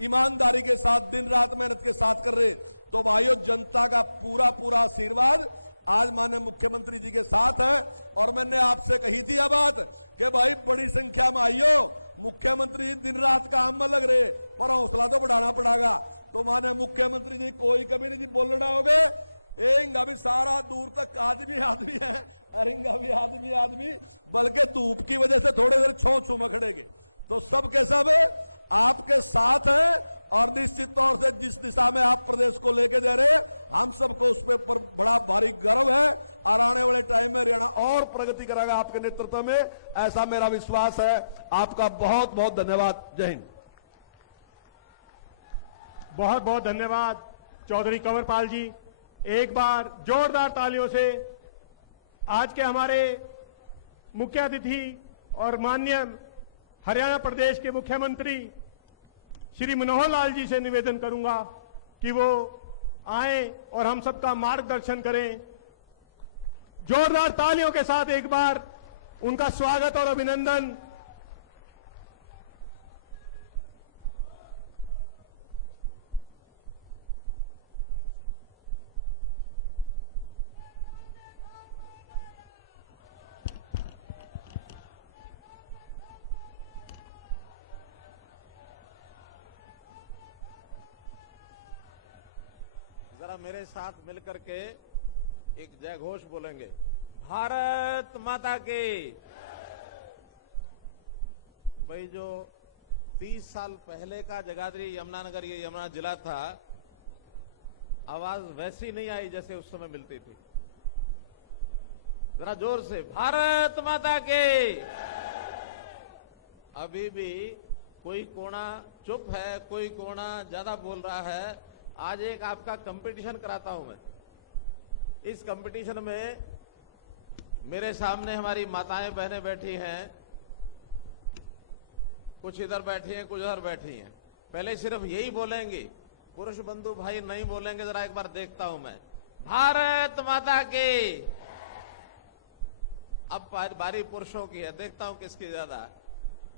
ईमानदारी के साथ दिन रात मेहनत के साथ कर रहे, तो भाइयों जनता का पूरा पूरा आशीर्वाद आज माननीय मुख्यमंत्री जी के साथ है। और मैंने आपसे कही थी यह बात कि भाई बड़ी संख्या में आइयो, मुख्यमंत्री जी दिन रात काम में लग रहे, पर हौसला तो बढ़ाना पड़ेगा। तो माननीय मुख्यमंत्री जी कोई कभी नहीं जी बोलना होगे, एंगा भी सारा दूर तक आदमी आदमी है, अरिंगा भी आदमी आदमी, बल्कि धूप की वजह से थोड़े देर छो छू में खड़ेगे। तो सब के सब आपके साथ है और निश्चित तौर से जिस दिशा में आप प्रदेश को लेके जा रहे हैं, हम सबको उस पर बड़ा भारी गर्व है और आने वाले टाइम में हरियाणा और प्रगति करेगा आपके नेतृत्व में, ऐसा मेरा विश्वास है। आपका बहुत बहुत धन्यवाद। जय हिंद। बहुत बहुत धन्यवाद चौधरी कंवरपाल जी। एक बार जोरदार तालियों से आज के हमारे मुख्य अतिथि और माननीय हरियाणा प्रदेश के मुख्यमंत्री श्री मनोहर लाल जी से निवेदन करूंगा कि वो आए और हम सबका मार्गदर्शन करें। जोरदार तालियों के साथ एक बार उनका स्वागत और अभिनंदन। जरा मेरे साथ मिलकर के एक जय घोष बोलेंगे, भारत माता की। भाई जो 30 साल पहले का जगाधरी यमुनानगर ये यमुना जिला था, आवाज वैसी नहीं आई जैसे उस समय मिलती थी। जरा जोर से भारत माता की। अभी भी कोई कोना चुप है, कोई कोना ज्यादा बोल रहा है। आज एक आपका कंपटीशन कराता हूं मैं। इस कंपटीशन में मेरे सामने हमारी माताएं बहनें बैठी हैं, कुछ इधर बैठी हैं, कुछ उधर बैठी हैं। पहले सिर्फ यही बोलेंगे, पुरुष बंधु भाई नहीं बोलेंगे। जरा एक बार देखता हूं मैं, भारत माता की। अब बारी पुरुषों की है, देखता हूं किसकी ज्यादा।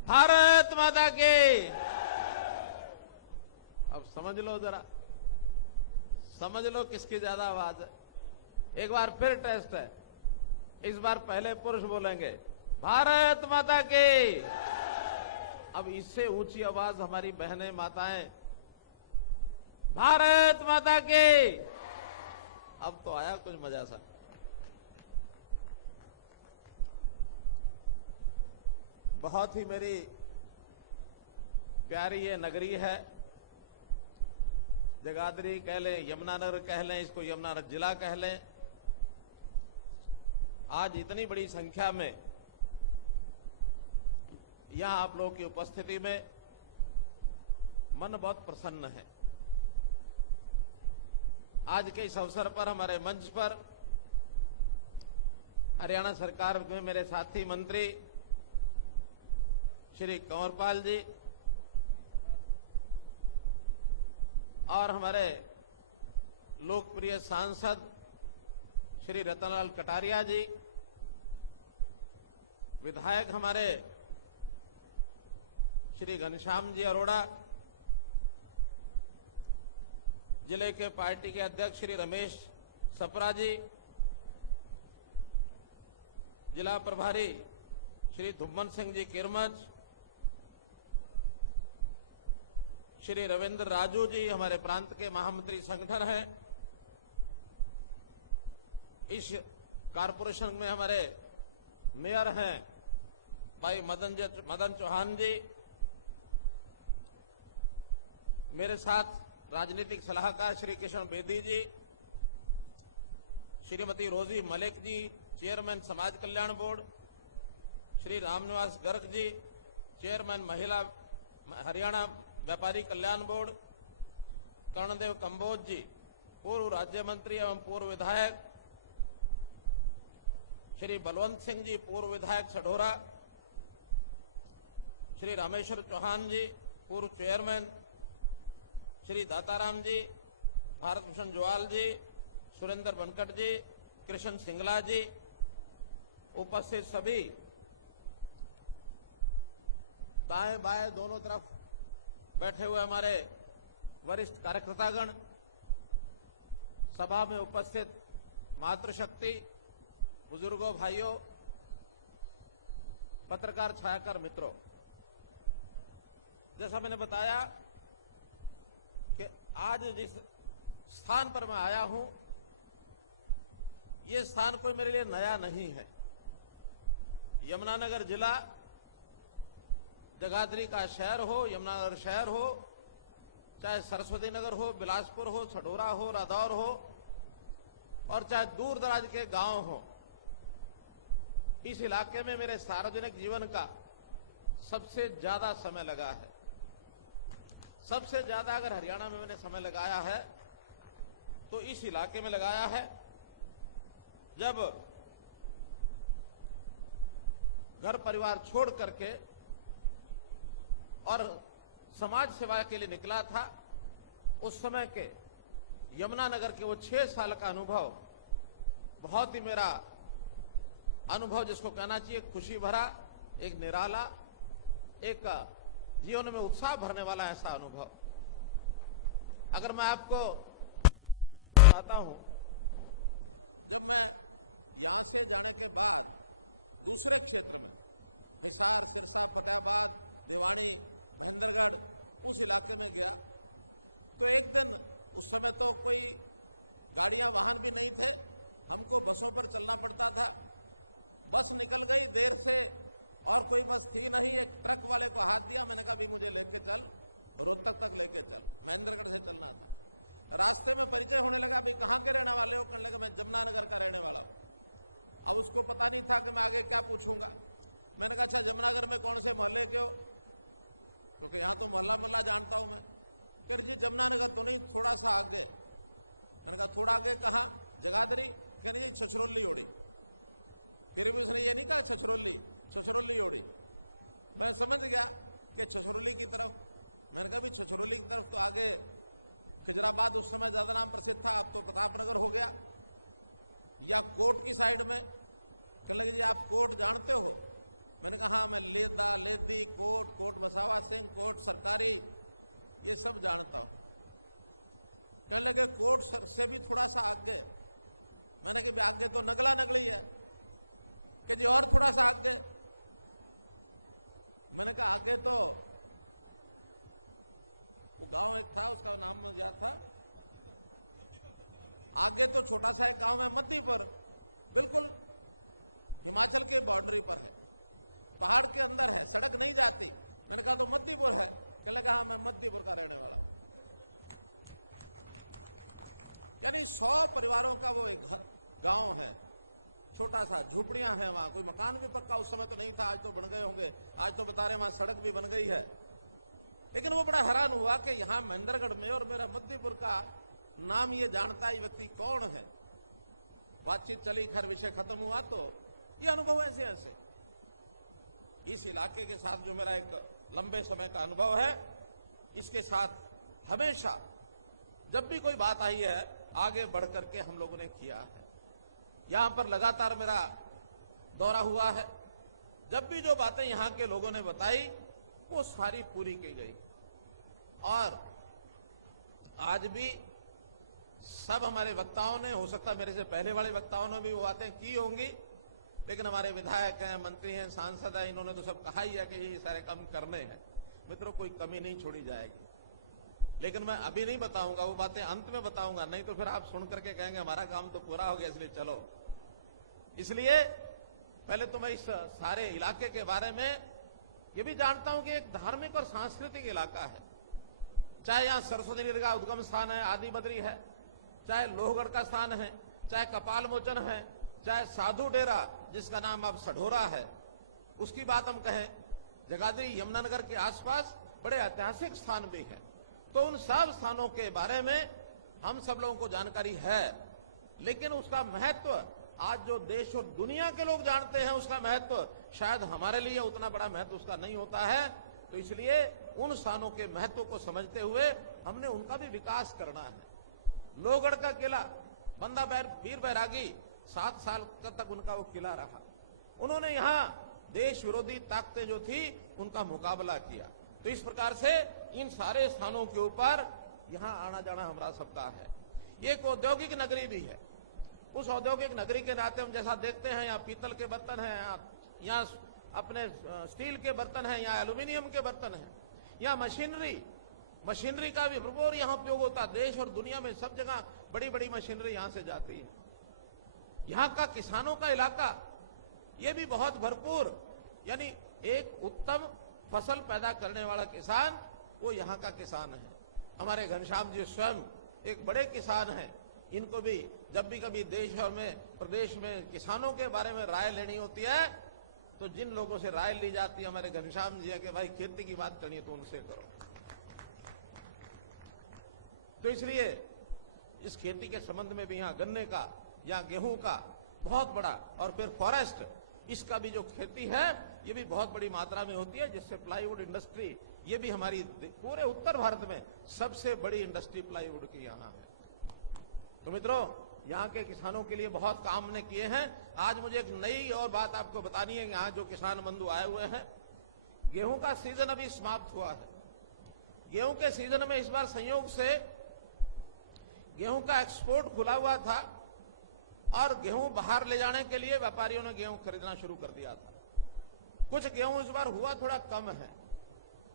भारत माता की। अब समझ लो, जरा समझ लो किसकी ज्यादा आवाज है। एक बार फिर टेस्ट है, इस बार पहले पुरुष बोलेंगे, भारत माता की। अब इससे ऊंची आवाज हमारी बहनें माताएं, भारत माता की। अब तो आया कुछ मजा सा। बहुत ही मेरी प्यारी ये नगरी है, जगाधरी कह लें, यमुनानगर कह लें, इसको यमुनानगर जिला कह लें। आज इतनी बड़ी संख्या में यहां आप लोगों की उपस्थिति में मन बहुत प्रसन्न है। आज के इस अवसर पर हमारे मंच पर हरियाणा सरकार में मेरे साथी मंत्री श्री कंवरपाल जी और हमारे लोकप्रिय सांसद श्री रतनलाल कटारिया जी, विधायक हमारे श्री घनश्याम जी अरोड़ा, जिले के पार्टी के अध्यक्ष श्री रमेश सप्रा जी, जिला प्रभारी श्री धुम्मन सिंह जी किरमच, श्री रविंद्र राजू जी हमारे प्रांत के महामंत्री संगठन हैं। इस कारपोरेशन में हमारे मेयर हैं भाई मदन चौहान जी, मेरे साथ राजनीतिक सलाहकार श्री किशन बेदी जी, श्रीमती रोजी मलिक जी, चेयरमैन समाज कल्याण बोर्ड, श्री रामनिवास गर्ग जी, चेयरमैन महिला हरियाणा व्यापारी कल्याण बोर्ड, कर्णदेव कंबोज जी, पूर्व राज्य मंत्री एवं पूर्व विधायक, श्री बलवंत सिंह जी, पूर्व विधायक सढौरा, श्री रामेश्वर चौहान जी, पूर्व चेयरमैन, श्री दाताराम जी, भारत भूषण जोवाल जी, सुरेंद्र बनकट जी, कृष्ण सिंगला जी, उपस्थित सभी दाएं बाएं दोनों तरफ बैठे हुए हमारे वरिष्ठ कार्यकर्तागण, सभा में उपस्थित मातृशक्ति, बुजुर्गों, भाइयों, पत्रकार छायाकार मित्रों, जैसा मैंने बताया कि आज जिस स्थान पर मैं आया हूं, ये स्थान कोई मेरे लिए नया नहीं है। यमुनानगर जिला, जगाधरी का शहर हो, यमुनानगर शहर हो, चाहे सरस्वती नगर हो, बिलासपुर हो, सढौरा हो, रादौर हो, और चाहे दूर दराज के गांव हो, इस इलाके में मेरे सार्वजनिक जीवन का सबसे ज्यादा समय लगा है। सबसे ज्यादा अगर हरियाणा में मैंने समय लगाया है तो इस इलाके में लगाया है, जब घर परिवार छोड़ करके और समाज सेवा के लिए निकला था। उस समय के यमुनानगर के वो 6 साल का अनुभव बहुत ही मेरा अनुभव, जिसको कहना चाहिए खुशी भरा, एक निराला, एक जीवन में उत्साह भरने वाला ऐसा अनुभव। अगर मैं आपको बताता हूं, जब मैं यहां से जाने के बाद दूसरे क्षेत्र में हिसार, सिरसा, फतेहाबाद, भिवानी, महेंद्रगढ़, उस इलाके में गया, तो एक दिन, उस समय तो कोई गाड़ियां वाहन भी नहीं थे, हमको बसों पर चलना पड़ता था। बस निकल गई देर से और कोई बस थी नहीं। एक ट्रक वाले को हाथ दिया, मैंने कहा भी मुझे लेके चल, रोहतक तक लेके चल, महेंद्रगढ़ से चलना था। रास्ते में परिचय होने लगा, भाई कहाँ के रहने वाले हो? कहने लगा मैं जमुनानगर का रहने वाला हूं। अब उसको पता नहीं था कि मैं आगे क्या पूछूंगा। मैंने कहा अच्छा जमुनानगर में कौन से मोहल्ले के हो? क्योंकि यहां तो मोहल्ला मोहल्ला जानता हूं मैं। कह रही जी जमुनानगर तो नहीं, थोड़ा सा आगे। मैंने कहा थोड़ा आगे कहाँ? जगाधरी। कह रही जी छछरौली ओड़ी। फिर भी उसने ये नहीं कहा छछरौली, छछरौली ओड़ी। मैं समझ गया कि छछरौली की तरफ। मैंने कहा भी छछरौली की तरफ तो आगे खिजराबाद उस समय ज्यादा नाम प्रसिद्ध था, अब तो प्रतापनगर हो गया, या कोट की साइड में। कहने लगे जी आप कोट जानते हो? मैंने कहा हाँ, मैं लेदा, लेदी, कोट, कोट बसावा सिंह, कोट सरकारी, ये सब जानता हूं। कहने लगे कोट से भी थोड़ा सा आगे। मैंने कहा आगे तो नगला नगली है। कि जी और थोड़ा सा आगे। मैंने कहा आगे तो वो गांव एक था, उसका नाम मुझे याद था, आगे तो छोटा सा एक गांव है मद्दीपुर, बिल्कुल हिमाचल के बाउंड्री पर है, पहाड़ के अंदर है, सड़क नहीं जाती। मैंने कहा तो मद्दीपुर है? कहने लगा हाँ मैं मद्दीपुर का रहने वाला हूं। यानी 100 परिवारों का वो एक गांव है, छोटा सा, झूपड़ियां हैं वहां, कोई मकान भी पक्का उस समय तो नहीं था, आज तो बन गए होंगे, आज तो बता रहे वहां सड़क भी बन गई है। लेकिन वो बड़ा हैरान हुआ कि यहां महेंद्रगढ़ में, और मेरा मध्यपुर का नाम ये जानता है व्यक्ति कौन है। बातचीत चली, खैर विषय खत्म हुआ, तो ये अनुभव ऐसे ऐसे इस इलाके के साथ जो मेरा एक लंबे समय का अनुभव है, इसके साथ हमेशा जब भी कोई बात आई है आगे बढ़ करके हम लोगों ने किया है। यहां पर लगातार मेरा दौरा हुआ है, जब भी जो बातें यहां के लोगों ने बताई वो सारी पूरी की गई। और आज भी सब हमारे वक्ताओं ने, हो सकता है मेरे से पहले वाले वक्ताओं ने भी वो बातें की होंगी, लेकिन हमारे विधायक हैं, मंत्री हैं, सांसद हैं, इन्होंने तो सब कहा ही है कि ये सारे काम करने हैं। मित्रों कोई कमी नहीं छोड़ी जाएगी, लेकिन मैं अभी नहीं बताऊंगा, वो बातें अंत में बताऊंगा, नहीं तो फिर आप सुन करके कहेंगे हमारा काम तो पूरा हो गया इसलिए चलो। इसलिए पहले तो मैं इस सारे इलाके के बारे में ये भी जानता हूं कि एक धार्मिक और सांस्कृतिक इलाका है। चाहे यहां सरस्वती नदी का उद्गम स्थान है, आदि बद्री है, चाहे लोहगढ़ का स्थान है, चाहे कपाल मोचन है, चाहे साधु डेरा जिसका नाम अब सढोरा है, उसकी बात हम कहें, जगाधरी यमुनानगर के आसपास बड़े ऐतिहासिक स्थान भी है। तो उन सब स्थानों के बारे में हम सब लोगों को जानकारी है, लेकिन उसका महत्व आज जो देश और दुनिया के लोग जानते हैं उसका महत्व शायद हमारे लिए उतना बड़ा महत्व उसका नहीं होता है। तो इसलिए उन स्थानों के महत्व को समझते हुए हमने उनका भी विकास करना है। लोहगढ़ का किला, बंदा वीर बैरागी 7 साल तक उनका वो किला रहा। उन्होंने यहाँ देश विरोधी ताकतें जो थी उनका मुकाबला किया। तो इस प्रकार से इन सारे स्थानों के ऊपर यहाँ आना जाना हमारा सबका है। ये एक औद्योगिक नगरी भी है। उस औद्योगिक नगरी के नाते हम जैसा देखते हैं, यहाँ पीतल के बर्तन हैं, यहाँ अपने स्टील के बर्तन हैं, यहाँ एल्यूमिनियम के बर्तन हैं, यहाँ मशीनरी का भी भरपूर यहाँ उपयोग होता है। देश और दुनिया में सब जगह बड़ी बड़ी मशीनरी यहाँ से जाती है। यहाँ का किसानों का इलाका ये भी बहुत भरपूर, यानी एक उत्तम फसल पैदा करने वाला किसान वो यहाँ का किसान है। हमारे घनश्याम जी स्वयं एक बड़े किसान हैं। इनको भी जब भी कभी देश में प्रदेश में किसानों के बारे में राय लेनी होती है तो जिन लोगों से राय ली जाती है हमारे घनश्याम जी है कि भाई खेती की बात करनी है तो उनसे करो। तो इसलिए इस खेती के संबंध में भी यहाँ गन्ने का, यहाँ गेहूं का बहुत बड़ा, और फिर फॉरेस्ट, इसका भी जो खेती है ये भी बहुत बड़ी मात्रा में होती है, जिससे प्लाईवुड इंडस्ट्री, ये भी हमारी पूरे उत्तर भारत में सबसे बड़ी इंडस्ट्री प्लाईवुड की यहाँ है। तो मित्रों, यहाँ के किसानों के लिए बहुत काम ने किए हैं। आज मुझे एक नई और बात आपको बतानी है। यहाँ जो किसान बंधु आए हुए हैं, गेहूं का सीजन अभी समाप्त हुआ है। गेहूं के सीजन में इस बार संयोग से गेहूं का एक्सपोर्ट खुला हुआ था और गेहूं बाहर ले जाने के लिए व्यापारियों ने गेहूं खरीदना शुरू कर दिया था। कुछ गेहूं इस बार हुआ थोड़ा कम है,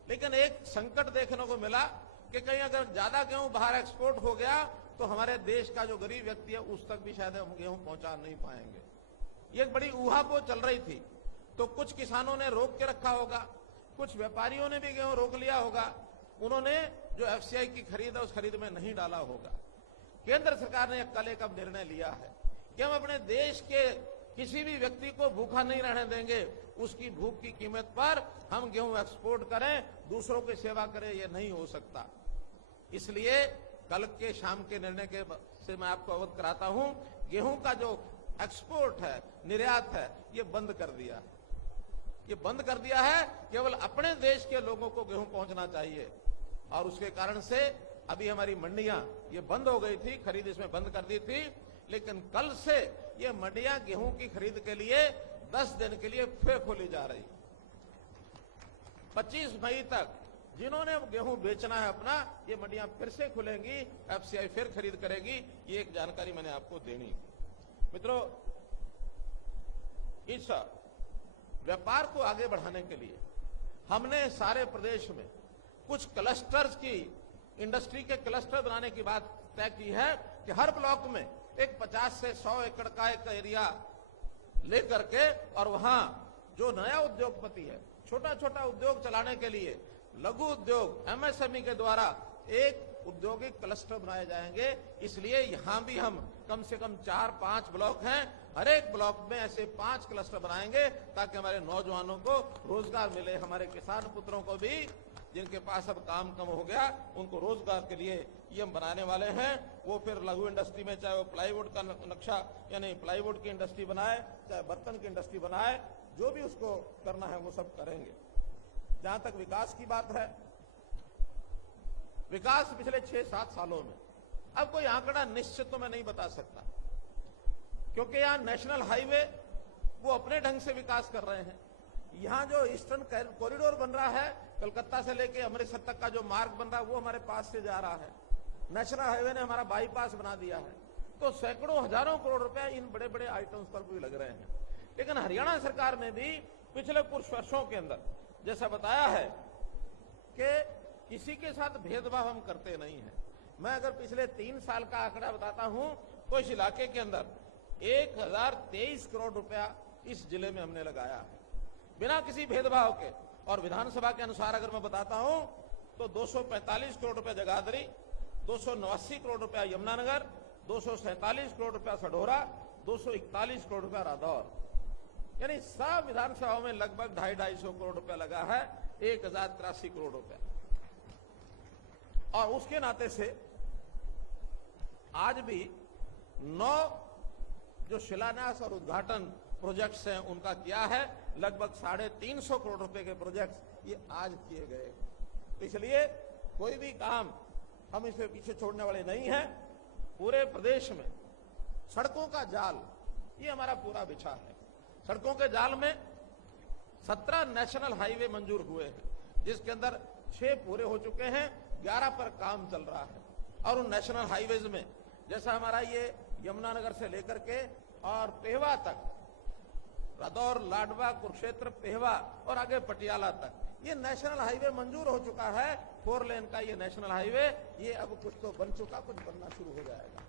लेकिन एक संकट देखने को मिला कि कहीं अगर ज्यादा गेहूं बाहर एक्सपोर्ट हो गया तो हमारे देश का जो गरीब व्यक्ति है उस तक भी शायद हम गेहूं पहुंचा नहीं पाएंगे। ये एक बड़ी ऊहापोह चल रही थी। तो कुछ किसानों ने रोक के रखा होगा, कुछ व्यापारियों ने भी गेहूं रोक लिया होगा। उन्होंने जो एफसीआई की खरीद है उस खरीद में नहीं डाला होगा। केंद्र सरकार ने कल एक निर्णय लिया है कि हम अपने देश के किसी भी व्यक्ति को भूखा नहीं रहने देंगे। उसकी भूख की कीमत पर हम गेहूं एक्सपोर्ट करें, दूसरों की सेवा करें, ये नहीं हो सकता। इसलिए कल के शाम के निर्णय से मैं आपको अवगत कराता हूं, गेहूं का जो एक्सपोर्ट है, निर्यात है, ये बंद कर दिया। ये बंद कर दिया है, केवल अपने देश के लोगों को गेहूं पहुंचना चाहिए। और उसके कारण से अभी हमारी मंडियां ये बंद हो गई थी, खरीद इसमें बंद कर दी थी, लेकिन कल से ये मंडियां गेहूं की खरीद के लिए 10 दिन के लिए फिर खोली जा रही। 25 मई तक जिन्होंने गेहूं बेचना है अपना, ये मंडियां फिर से खुलेंगी, एफसीआई फिर खरीद करेगी। ये एक जानकारी मैंने आपको देनी है। मित्रों, इस व्यापार को आगे बढ़ाने के लिए हमने सारे प्रदेश में कुछ क्लस्टर्स की, इंडस्ट्री के क्लस्टर बनाने की बात तय की है कि हर ब्लॉक में एक 50 से 100 एकड़ का एक एरिया लेकर के, और वहां जो नया उद्योगपति है, छोटा छोटा उद्योग चलाने के लिए लघु उद्योग एमएसएमई के द्वारा एक औद्योगिक क्लस्टर बनाए जाएंगे। इसलिए यहां भी हम कम से कम 4-5 ब्लॉक हैं, हर एक ब्लॉक में ऐसे 5 क्लस्टर बनाएंगे ताकि हमारे नौजवानों को रोजगार मिले, हमारे किसान पुत्रों को भी, जिनके पास अब काम कम हो गया, उनको रोजगार के लिए ये हम बनाने वाले हैं। वो फिर लघु इंडस्ट्री में चाहे वो प्लाईवुड का नक्शा, यानी प्लाईवुड की इंडस्ट्री बनाए, चाहे बर्तन की इंडस्ट्री बनाए, जो भी उसको करना है वो सब करेंगे। जहां तक विकास की बात है, विकास पिछले 6-7 सालों में, अब कोई आंकड़ा निश्चित तो मैं नहीं बता सकता, क्योंकि यहाँ नेशनल हाईवे वो अपने ढंग से विकास कर रहे हैं। यहाँ जो ईस्टर्न कॉरिडोर बन रहा है, कलकत्ता से लेके अमृतसर तक का जो मार्ग बन रहा है वो हमारे पास से जा रहा है। नेशनल हाईवे ने हमारा बाईपास बना दिया है। तो सैकड़ों हजारों करोड़ रुपए इन बड़े बड़े आइटम्स पर भी लग रहे हैं। लेकिन हरियाणा सरकार ने भी पिछले कुछ वर्षों के अंदर जैसा बताया है कि किसी के साथ भेदभाव हम करते नहीं है। मैं अगर पिछले 3 साल का आंकड़ा बताता हूं तो इस इलाके के अंदर 1023 करोड़ रुपया इस इस जिले में हमने लगाया बिना किसी भेदभाव के। और विधानसभा के अनुसार अगर मैं बताता हूं तो 245 करोड़ रुपया जगाधरी, 289 करोड़ रुपया यमुनानगर, 247 करोड़ रुपया सढौरा, 241 करोड़ रुपया रादौर, यानी सब विधानसभा में लगभग 250-250 करोड़ रुपया लगा है, 1083 करोड़ रुपया। और उसके नाते से आज भी 9 जो शिलान्यास और उद्घाटन प्रोजेक्ट्स हैं उनका किया है, लगभग 350 करोड़ रुपए के प्रोजेक्ट ये आज किए गए। इसलिए कोई भी काम हम इसे पीछे छोड़ने वाले नहीं है। पूरे प्रदेश में सड़कों का जाल ये हमारा पूरा बिछा है। सड़कों के जाल में 17 नेशनल हाईवे मंजूर हुए हैं, जिसके अंदर 6 पूरे हो चुके हैं, 11 पर काम चल रहा है। और उन नेशनल हाईवेज में जैसा हमारा ये यमुनानगर से लेकर के और पेहवा तक, रादौर, लाडवा, कुरुक्षेत्र, पेहवा और आगे पटियाला तक, ये नेशनल हाईवे मंजूर हो चुका है। 4 लेन का ये नेशनल हाईवे, ये अब कुछ तो बन चुका, कुछ बनना शुरू हो जाएगा।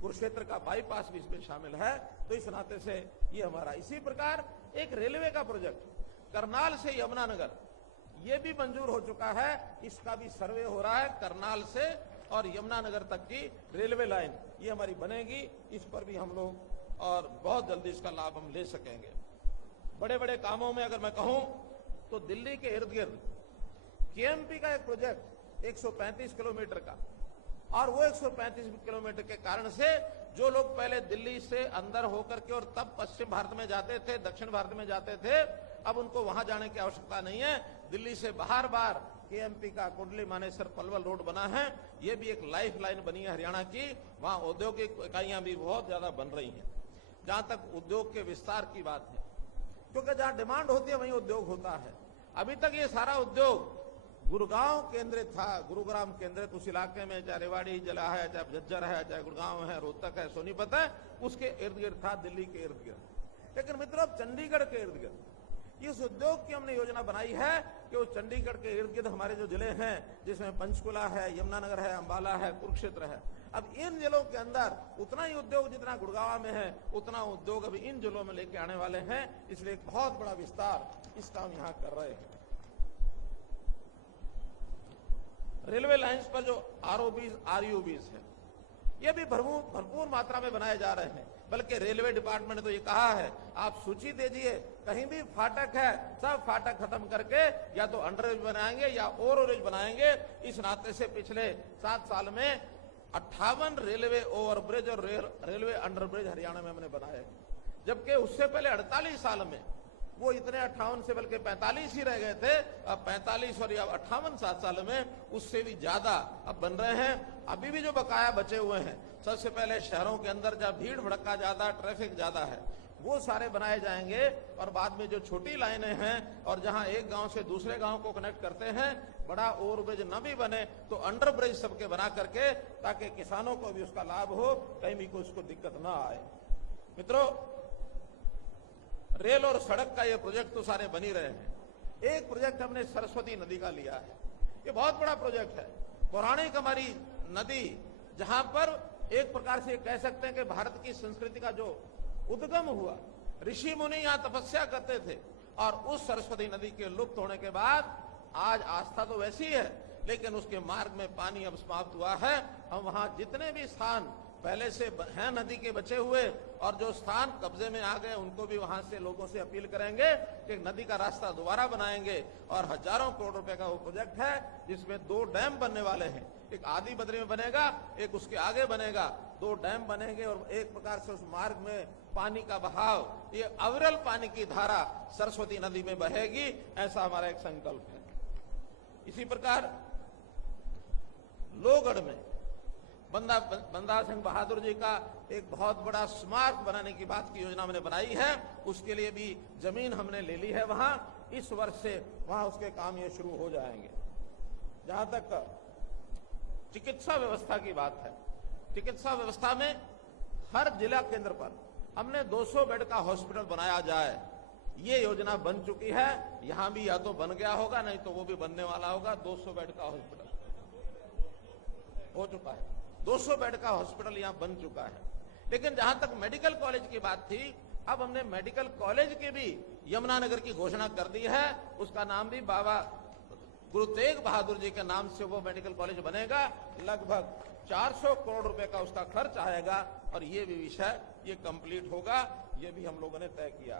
कुरुक्षेत्र का बाईपास भी इसमें शामिल है। तो इस नाते से ये हमारा, इसी प्रकार एक रेलवे का प्रोजेक्ट करनाल से यमुनानगर, ये भी मंजूर हो चुका है। इसका भी सर्वे हो रहा है। करनाल से और यमुनानगर तक की रेलवे लाइन ये हमारी बनेगी। इस पर भी हम लोग और बहुत जल्दी इसका लाभ हम ले सकेंगे। बड़े बड़े कामों में अगर मैं कहूं तो दिल्ली के इर्द गिर्द केएमपी का एक प्रोजेक्ट 135 किलोमीटर का, और वो 135 किलोमीटर के कारण से जो लोग पहले दिल्ली से अंदर होकर के और तब पश्चिम भारत में जाते थे, दक्षिण भारत में जाते थे, अब उनको वहां जाने की आवश्यकता नहीं है। दिल्ली से बाहर केएमपी का कुंडली मानेसर पलवल रोड बना है, ये भी एक लाइफ लाइन बनी है हरियाणा की। वहां औद्योगिक इकाइयां भी बहुत ज्यादा बन रही है। जहां तक उद्योग के विस्तार की बात है, क्योंकि जहां डिमांड होती है वहीं उद्योग होता है। अभी तक ये सारा उद्योग गुड़गांव केंद्रित था, गुरुग्राम केंद्रित, उस इलाके में चाहे रेवाड़ी जिला है, चाहे झज्जर है, चाहे गुड़गांव है, रोहतक है, सोनीपत है, उसके इर्द गिर्द था, दिल्ली के इर्द गिर्द। लेकिन मतलब चंडीगढ़ के इर्द गिर्द इस उद्योग की हमने योजना बनाई है कि उस चंडीगढ़ के इर्द गिर्द हमारे जो जिले हैं, जैसे पंचकुला है, यमुनानगर है, अंबाला है, कुरुक्षेत्र है, अब इन जिलों के अंदर उतना ही उद्योग जितना गुड़गांव में है, उतना उद्योग अभी इन जिलों में लेके आने वाले हैं। इसलिए बहुत बड़ा विस्तार इसका हम यहां कर रहे हैं। रेलवे लाइन्स पर जो आरयूबीज है, ये भी भरपूर मात्रा में बनाए जा रहे हैं। बल्कि रेलवे डिपार्टमेंट ने तो ये कहा है, आप सूची दे दिए, कहीं भी फाटक है, सब फाटक खत्म करके या तो अंडरब्रिज बनाएंगे या ओवरब्रिज बनाएंगे। इस नाते से पिछले 7 साल में 58 रेलवे ओवरब्रिज और रेलवे अंडरब्रिज हरियाणा में हमने बनाए, जबकि उससे पहले 48 साल में वो इतने 58 से बल्कि 45 ही रह गए थे। अब 45 और या 58 साल में उससे भी ज्यादा अब बन रहे हैं। अभी भी जो बकाया बचे हुए हैं, सबसे पहले शहरों के अंदर जहाँ भीड़ भड़का ज्यादा, ट्रैफिक ज्यादा है, वो सारे बनाए जाएंगे। और बाद में जो छोटी लाइनें हैं और जहां एक गांव से दूसरे गांव को कनेक्ट करते हैं, बड़ा ओवरब्रिज न भी बने तो अंडरब्रिज सबके बना करके, ताकि किसानों को भी उसका लाभ हो, कहीं भी कोई उसको दिक्कत न आए। मित्रों, रेल और सड़क का ये प्रोजेक्ट तो सारे बन ही रहे हैं। एक प्रोजेक्ट हमने सरस्वती नदी का लिया है, ये बहुत बड़ा प्रोजेक्ट है। पौराणिक हमारी नदी, जहां पर एक प्रकार से कह सकते हैं कि भारत की संस्कृति का जो उद्गम हुआ, ऋषि मुनि यहां तपस्या करते थे, और उस सरस्वती नदी के लुप्त होने के बाद आज आस्था तो वैसी है, लेकिन उसके मार्ग में पानी अब समाप्त हुआ है। हम वहां जितने भी स्थान पहले से है नदी के बचे हुए और जो स्थान कब्जे में आ गए, उनको भी वहां से लोगों से अपील करेंगे कि नदी का रास्ता दोबारा बनाएंगे। और हजारों करोड़ रुपए का वो प्रोजेक्ट है, जिसमें 2 डैम बनने वाले हैं। एक आदि बद्री में बनेगा, एक उसके आगे बनेगा। 2 डैम बनेंगे और एक प्रकार से उस मार्ग में पानी का बहाव, ये अविरल पानी की धारा सरस्वती नदी में बहेगी, ऐसा हमारा एक संकल्प है। इसी प्रकार लोहगढ़ में बंदा सिंह बहादुर जी का एक बहुत बड़ा स्मारक बनाने की बात की योजना हमने बनाई है। उसके लिए भी जमीन हमने ले ली है वहां। इस वर्ष से वहां उसके काम में शुरू हो जाएंगे। जहां तक चिकित्सा व्यवस्था की बात है, चिकित्सा व्यवस्था में हर जिला केंद्र पर हमने 200 बेड का हॉस्पिटल बनाया जाए, ये योजना बन चुकी है। यहां भी या तो बन गया होगा, नहीं तो वो भी बनने वाला होगा। 200 बेड का हॉस्पिटल हो चुका है, 200 बेड का हॉस्पिटल यहां बन चुका है। लेकिन जहां तक मेडिकल कॉलेज की बात थी, अब हमने मेडिकल कॉलेज की भी यमुनानगर की घोषणा कर दी है। उसका नाम भी बाबा गुरु तेग बहादुर जी के नाम से वो मेडिकल कॉलेज बनेगा। लगभग 400 करोड़ रुपए का उसका खर्च आएगा और ये भी विषय ये कंप्लीट होगा। ये भी हम लोगों ने तय किया।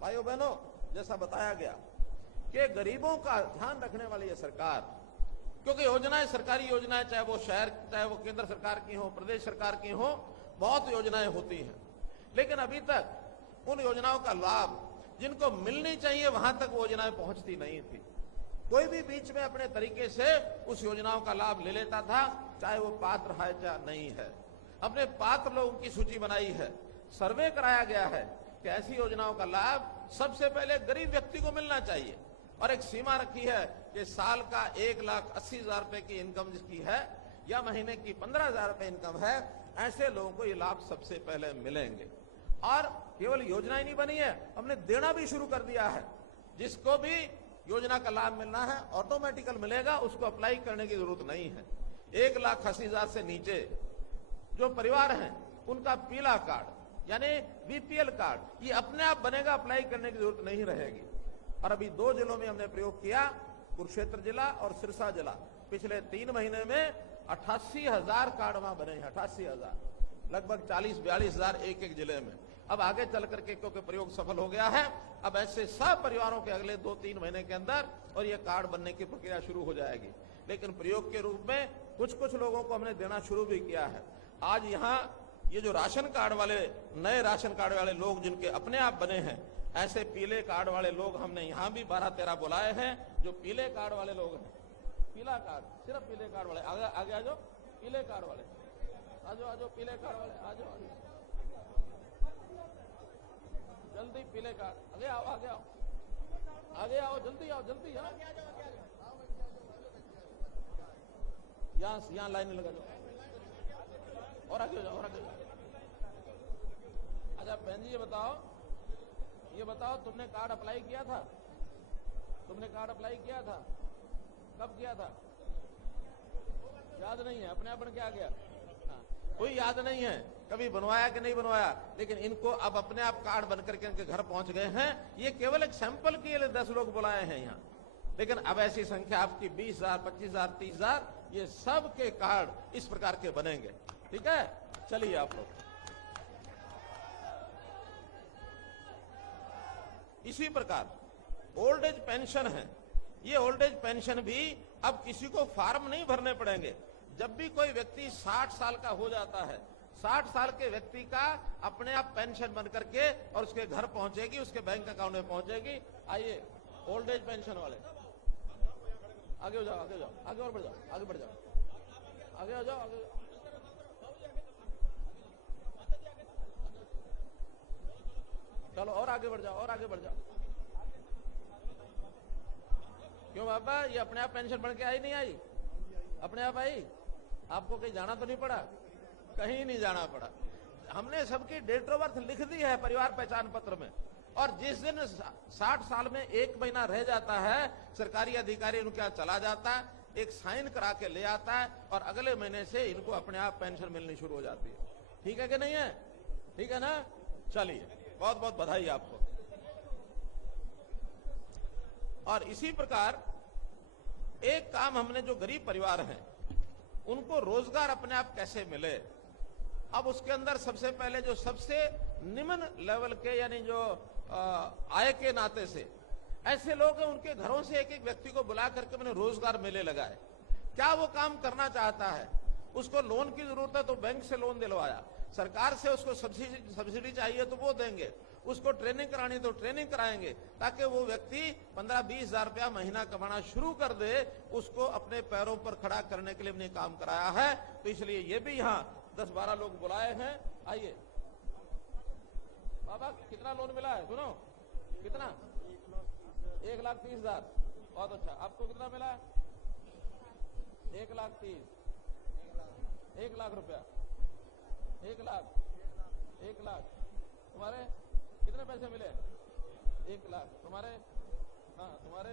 भाइयों बहनों, जैसा बताया गया कि गरीबों का ध्यान रखने वाली है सरकार, क्योंकि योजनाएं, सरकारी योजनाएं, चाहे वो शहर, चाहे वो केंद्र सरकार की हो, प्रदेश सरकार की हो, बहुत योजनाएं होती हैं, लेकिन अभी तक उन योजनाओं का लाभ जिनको मिलनी चाहिए वहां तक वो योजनाएं पहुंचती नहीं थी। कोई भी बीच में अपने तरीके से उस योजनाओं का लाभ ले लेता था, चाहे वो पात्र है या नहीं है। अपने पात्र लोगों की सूची बनाई है, सर्वे कराया गया है कि ऐसी योजनाओं का लाभ सबसे पहले गरीब व्यक्ति को मिलना चाहिए और एक सीमा रखी है कि साल का 1,80,000 रुपए की इनकम जिसकी है या महीने की 15,000 रुपए इनकम है, ऐसे लोगों को ये लाभ सबसे पहले मिलेंगे। और केवल योजना ही नहीं बनी है, हमने देना भी शुरू कर दिया है। जिसको भी योजना का लाभ मिलना है ऑटोमेटिकल मिलेगा, उसको अप्लाई करने की जरूरत नहीं है। 1,80,000 से नीचे जो परिवार है उनका पीला कार्ड यानी बीपीएल कार्ड ये अपने आप बनेगा, अप्लाई करने की जरूरत नहीं रहेगी। और अभी 2 जिलों में हमने प्रयोग किया, कुरुक्षेत्र जिला और सिरसा जिला। पिछले 3 महीने में 88,000 कार्ड वहां बने हैं, 88,000, लगभग 40-42,000 एक जिले में। अब आगे चल करके क्योंकि प्रयोग सफल हो गया है, अब ऐसे सब परिवारों के अगले 2-3 महीने के अंदर और ये कार्ड बनने की प्रक्रिया शुरू हो जाएगी। लेकिन प्रयोग के रूप में कुछ लोगों को हमने देना शुरू भी किया है। आज यहाँ ये जो राशन कार्ड वाले, नए राशन कार्ड वाले लोग जिनके अपने आप बने हैं, ऐसे पीले कार्ड वाले लोग हमने यहाँ भी 12-13 बुलाए हैं। जो पीले कार्ड वाले लोग, पीला कार्ड, सिर्फ पीले कार्ड वाले, आगे आगे आ जाओ, पीले कार्ड वाले, आ जाओ पीले कार्ड वाले, आ जाओ जल्दी, पीले कार्ड, आगे आओ, आगे आओ, आगे आओ, जल्दी आओ, जल्दी आओ, यहाँ लाइन में लगा दो और आगे जाओ, आगे जाओ। अच्छा बहन जी ये बताओ तुमने कार्ड अप्लाई किया था? तुमने कार्ड अप्लाई किया था? कब किया था? याद नहीं है, अपने आप बन के आ गया? कोई याद नहीं है कभी बनवाया कि नहीं बनवाया, लेकिन इनको अब अपने आप कार्ड बनकर के इनके घर पहुंच गए हैं। ये केवल एक सैंपल के लिए 10 लोग बुलाए हैं यहाँ, लेकिन अब ऐसी संख्या आपकी 20,000, 25,000, 30,000, ये सब के कार्ड इस प्रकार के बनेंगे। ठीक है, चलिए आप लोग। इसी प्रकार ओल्ड एज पेंशन है, ये ओल्ड एज पेंशन भी अब किसी को फॉर्म नहीं भरने पड़ेंगे। जब भी कोई व्यक्ति 60 साल का हो जाता है, 60 साल के व्यक्ति का अपने आप पेंशन बन करके और उसके घर पहुंचेगी, उसके बैंक अकाउंट में पहुंचेगी। आइए ओल्ड एज पेंशन वाले आगे जाओ, आगे जाओ, आगे और बढ़ जाओ, आगे बढ़ जाओ, आगे आ जाओ, आगे चलो और आगे बढ़ जाओ, और आगे बढ़ जाओ। क्यों बाबा, ये अपने आप पेंशन बढ़ के आई नहीं आई? अपने आप आई? आपको कहीं जाना तो नहीं पड़ा? कहीं नहीं जाना पड़ा। हमने सबकी डेट ऑफ बर्थ लिख दी है परिवार पहचान पत्र में, और जिस दिन 60 साल में 1 महीना रह जाता है, सरकारी अधिकारी रुपया चला जाता है, एक साइन करा के ले आता है और अगले महीने से इनको अपने आप पेंशन मिलनी शुरू हो जाती है। ठीक है कि नहीं है? ठीक है ना? चलिए, बहुत बहुत बधाई आपको। और इसी प्रकार एक काम हमने, जो गरीब परिवार है उनको रोजगार अपने आप कैसे मिले, अब उसके अंदर सबसे पहले जो सबसे निम्न लेवल के यानी जो आय के नाते से ऐसे लोग हैं, उनके घरों से एक एक व्यक्ति को बुला करके उन्हें रोजगार मेले लगाए। क्या वो काम करना चाहता है, उसको लोन की जरूरत है तो बैंक से लोन दिलवाया, सरकार से उसको सब्सिडी चाहिए तो वो देंगे, उसको ट्रेनिंग करानी तो ट्रेनिंग कराएंगे, ताकि वो व्यक्ति 15-20 हजार रुपया महीना कमाना शुरू कर दे। उसको अपने पैरों पर खड़ा करने के लिए हमने काम कराया है। तो इसलिए ये भी यहाँ 10-12 लोग बुलाए हैं। आइए बाबा, कितना लोन मिला है? सुनो, कितना? 1,30,000। बहुत अच्छा। आपको कितना मिला? 1,30,000। 1 लाख रुपया। 1 लाख। 1 लाख। तुम्हारे कितने पैसे मिले? 1 लाख। तुम्हारे? हाँ, तुम्हारे